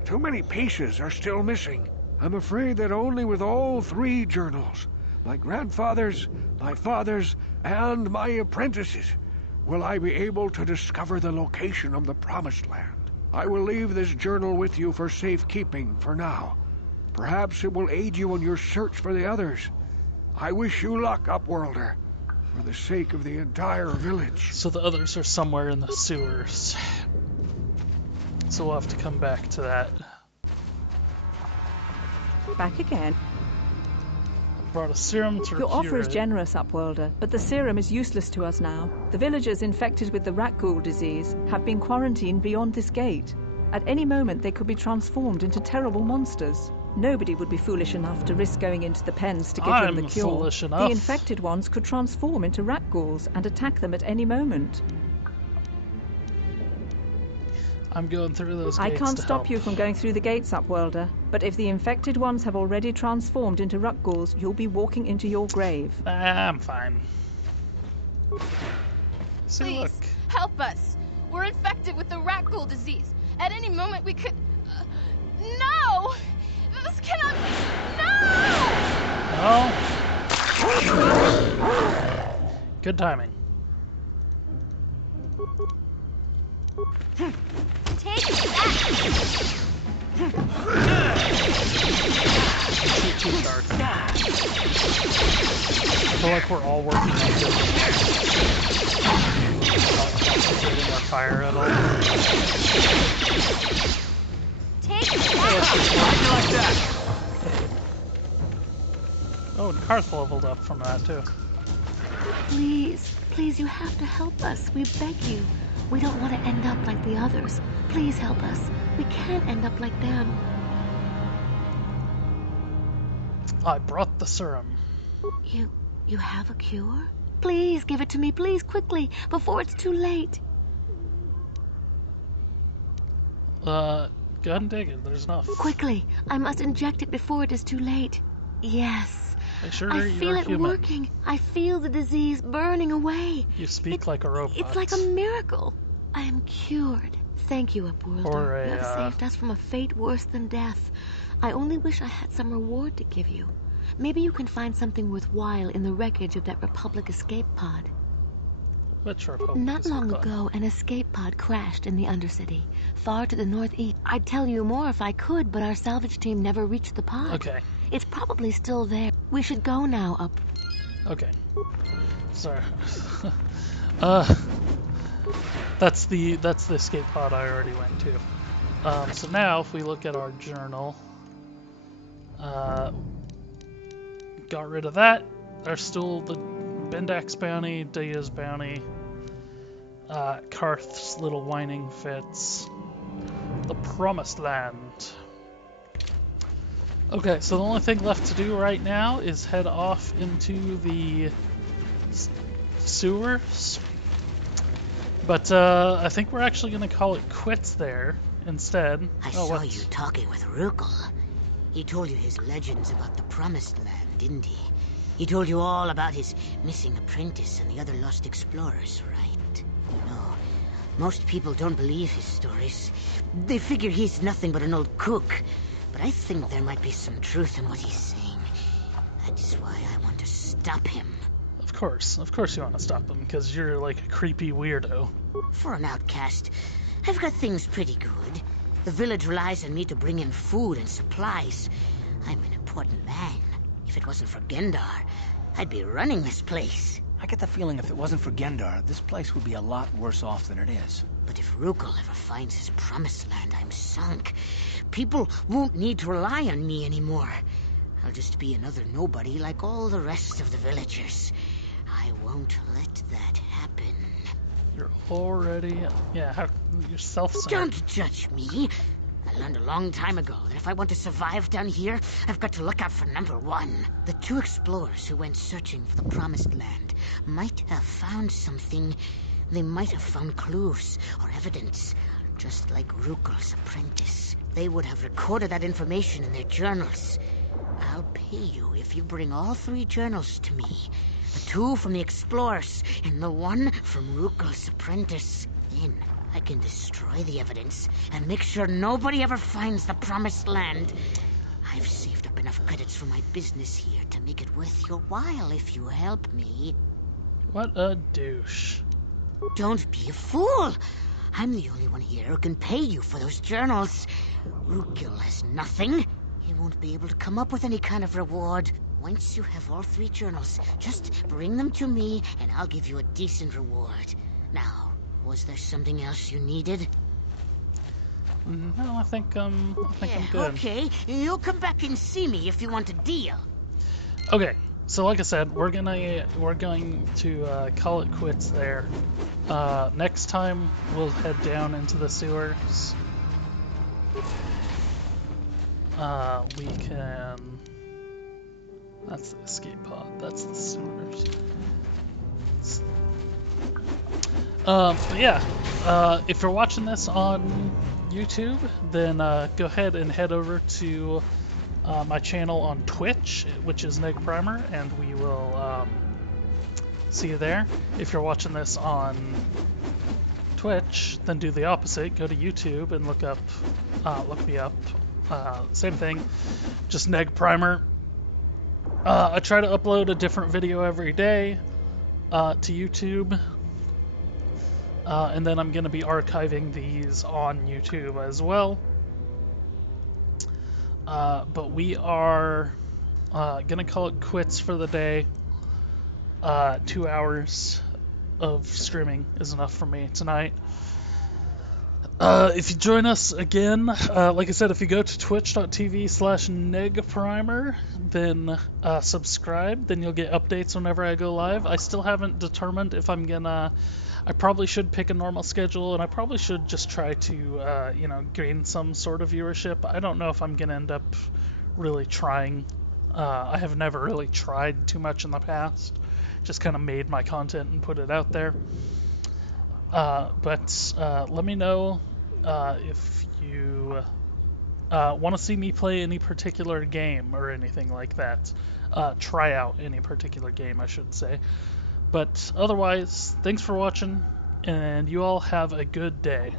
Too many pieces are still missing. I'm afraid that only with all three journals, my grandfather's, my father's, and my apprentice's, will I be able to discover the location of the Promised Land. I will leave this journal with you for safekeeping for now. Perhaps it will aid you in your search for the others. I wish you luck, Upworlder, for the sake of the entire village. So the others are somewhere in the sewers. So we'll have to come back to that. Back again. Brought a serum to Your offer is it. generous, Upworlder, but the serum is useless to us now. The villagers infected with the rat ghoul disease have been quarantined beyond this gate. At any moment, they could be transformed into terrible monsters. Nobody would be foolish enough to risk going into the pens to give them the cure. Foolish enough. The infected ones could transform into rat ghouls and attack them at any moment. I'm going through those I gates can't to stop help. you from going through the gates, Upworlder, but if the infected ones have already transformed into Ruckghouls, you'll be walking into your grave. I'm fine. See, Please, look. help us. We're infected with the Rakghoul disease. At any moment we could... no! This cannot be... No! Oh. Good timing. Take that! I feel like we're all working on this. Not concentrating on fire at all. Take that! Oh, and Karth leveled up from that too. Please, please, you have to help us. We beg you. We don't want to end up like the others. Please help us. We can't end up like them. I brought the serum. You have a cure? Please give it to me, please, quickly, before it's too late. Go ahead and take it. There's enough. Quickly, I must inject it before it is too late. Yes. Make sure I feel you're it human. working. I feel the disease burning away. You speak like a robot. It's like a miracle. I am cured. Thank you, Upworlder. You have saved us from a fate worse than death. I only wish I had some reward to give you. Maybe you can find something worthwhile in the wreckage of that Republic escape pod. Which Republic? Not long ago, an escape pod crashed in the Undercity, far to the northeast. I'd tell you more if I could, but our salvage team never reached the pod. Okay. It's probably still there. We should go now, Up. Okay. Sorry. That's the escape pod I already went to. So now if we look at our journal, got rid of that. There's still the Bendak's bounty, Daya's bounty, Karth's little whining fits, the Promised Land. Okay, so the only thing left to do right now is head off into the sewers. But I think we're actually going to call it quits there instead. I saw you talking with Rukel. He told you his legends about the Promised Land, didn't he? He told you all about his missing apprentice and the other lost explorers, right? No, most people don't believe his stories. They figure he's nothing but an old cook. But I think there might be some truth in what he's saying. That is why I want to stop him. Of course you want to stop him, because you're like a creepy weirdo. For an outcast, I've got things pretty good. The village relies on me to bring in food and supplies. I'm an important man. If it wasn't for Gendar, I'd be running this place. I get the feeling if it wasn't for Gendar, this place would be a lot worse off than it is. But if Rukel ever finds his Promised Land, I'm sunk. People won't need to rely on me anymore. I'll just be another nobody like all the rest of the villagers. I won't let that happen. You're already... Yeah, you're self-centered. Don't judge me. I learned a long time ago that if I want to survive down here, I've got to look out for number one. The two explorers who went searching for the Promised Land might have found something. They might have found clues or evidence, just like Rukel's apprentice. They would have recorded that information in their journals. I'll pay you if you bring all 3 journals to me. The 2 from the explorers and the 1 from Rukel's apprentice. Then I can destroy the evidence and make sure nobody ever finds the Promised Land. I've saved up enough credits for my business here to make it worth your while if you help me. What a douche. Don't be a fool. I'm the only one here who can pay you for those journals. Rukel has nothing. He won't be able to come up with any kind of reward. Once you have all 3 journals, just bring them to me and I'll give you a decent reward. Now, was there something else you needed? No, I think I'm good. Okay, you'll come back and see me if you want a deal. Okay, so like I said, we're going to call it quits there. Next time we'll head down into the sewers. We can... That's the escape pod. That's the sewers. But yeah, if you're watching this on YouTube, then go ahead and head over to my channel on Twitch, which is NegPrimer, and we will see you there. If you're watching this on Twitch, then do the opposite. Go to YouTube and look me up. Same thing, just NegPrimer. I try to upload a different video every day to YouTube. And then I'm going to be archiving these on YouTube as well. But we are going to call it quits for the day. 2 hours of streaming is enough for me tonight. If you join us again, like I said, if you go to twitch.tv/NegPrimer, then subscribe, then you'll get updates whenever I go live. I still haven't determined if I'm gonna... I probably should pick a normal schedule, and I probably should just try to, gain some sort of viewership. I don't know if I'm gonna end up really trying. I have never really tried too much in the past. Just kind of made my content and put it out there. But let me know if you want to see me play any particular game or anything like that. Try out any particular game, I should say. But otherwise, thanks for watching, and you all have a good day.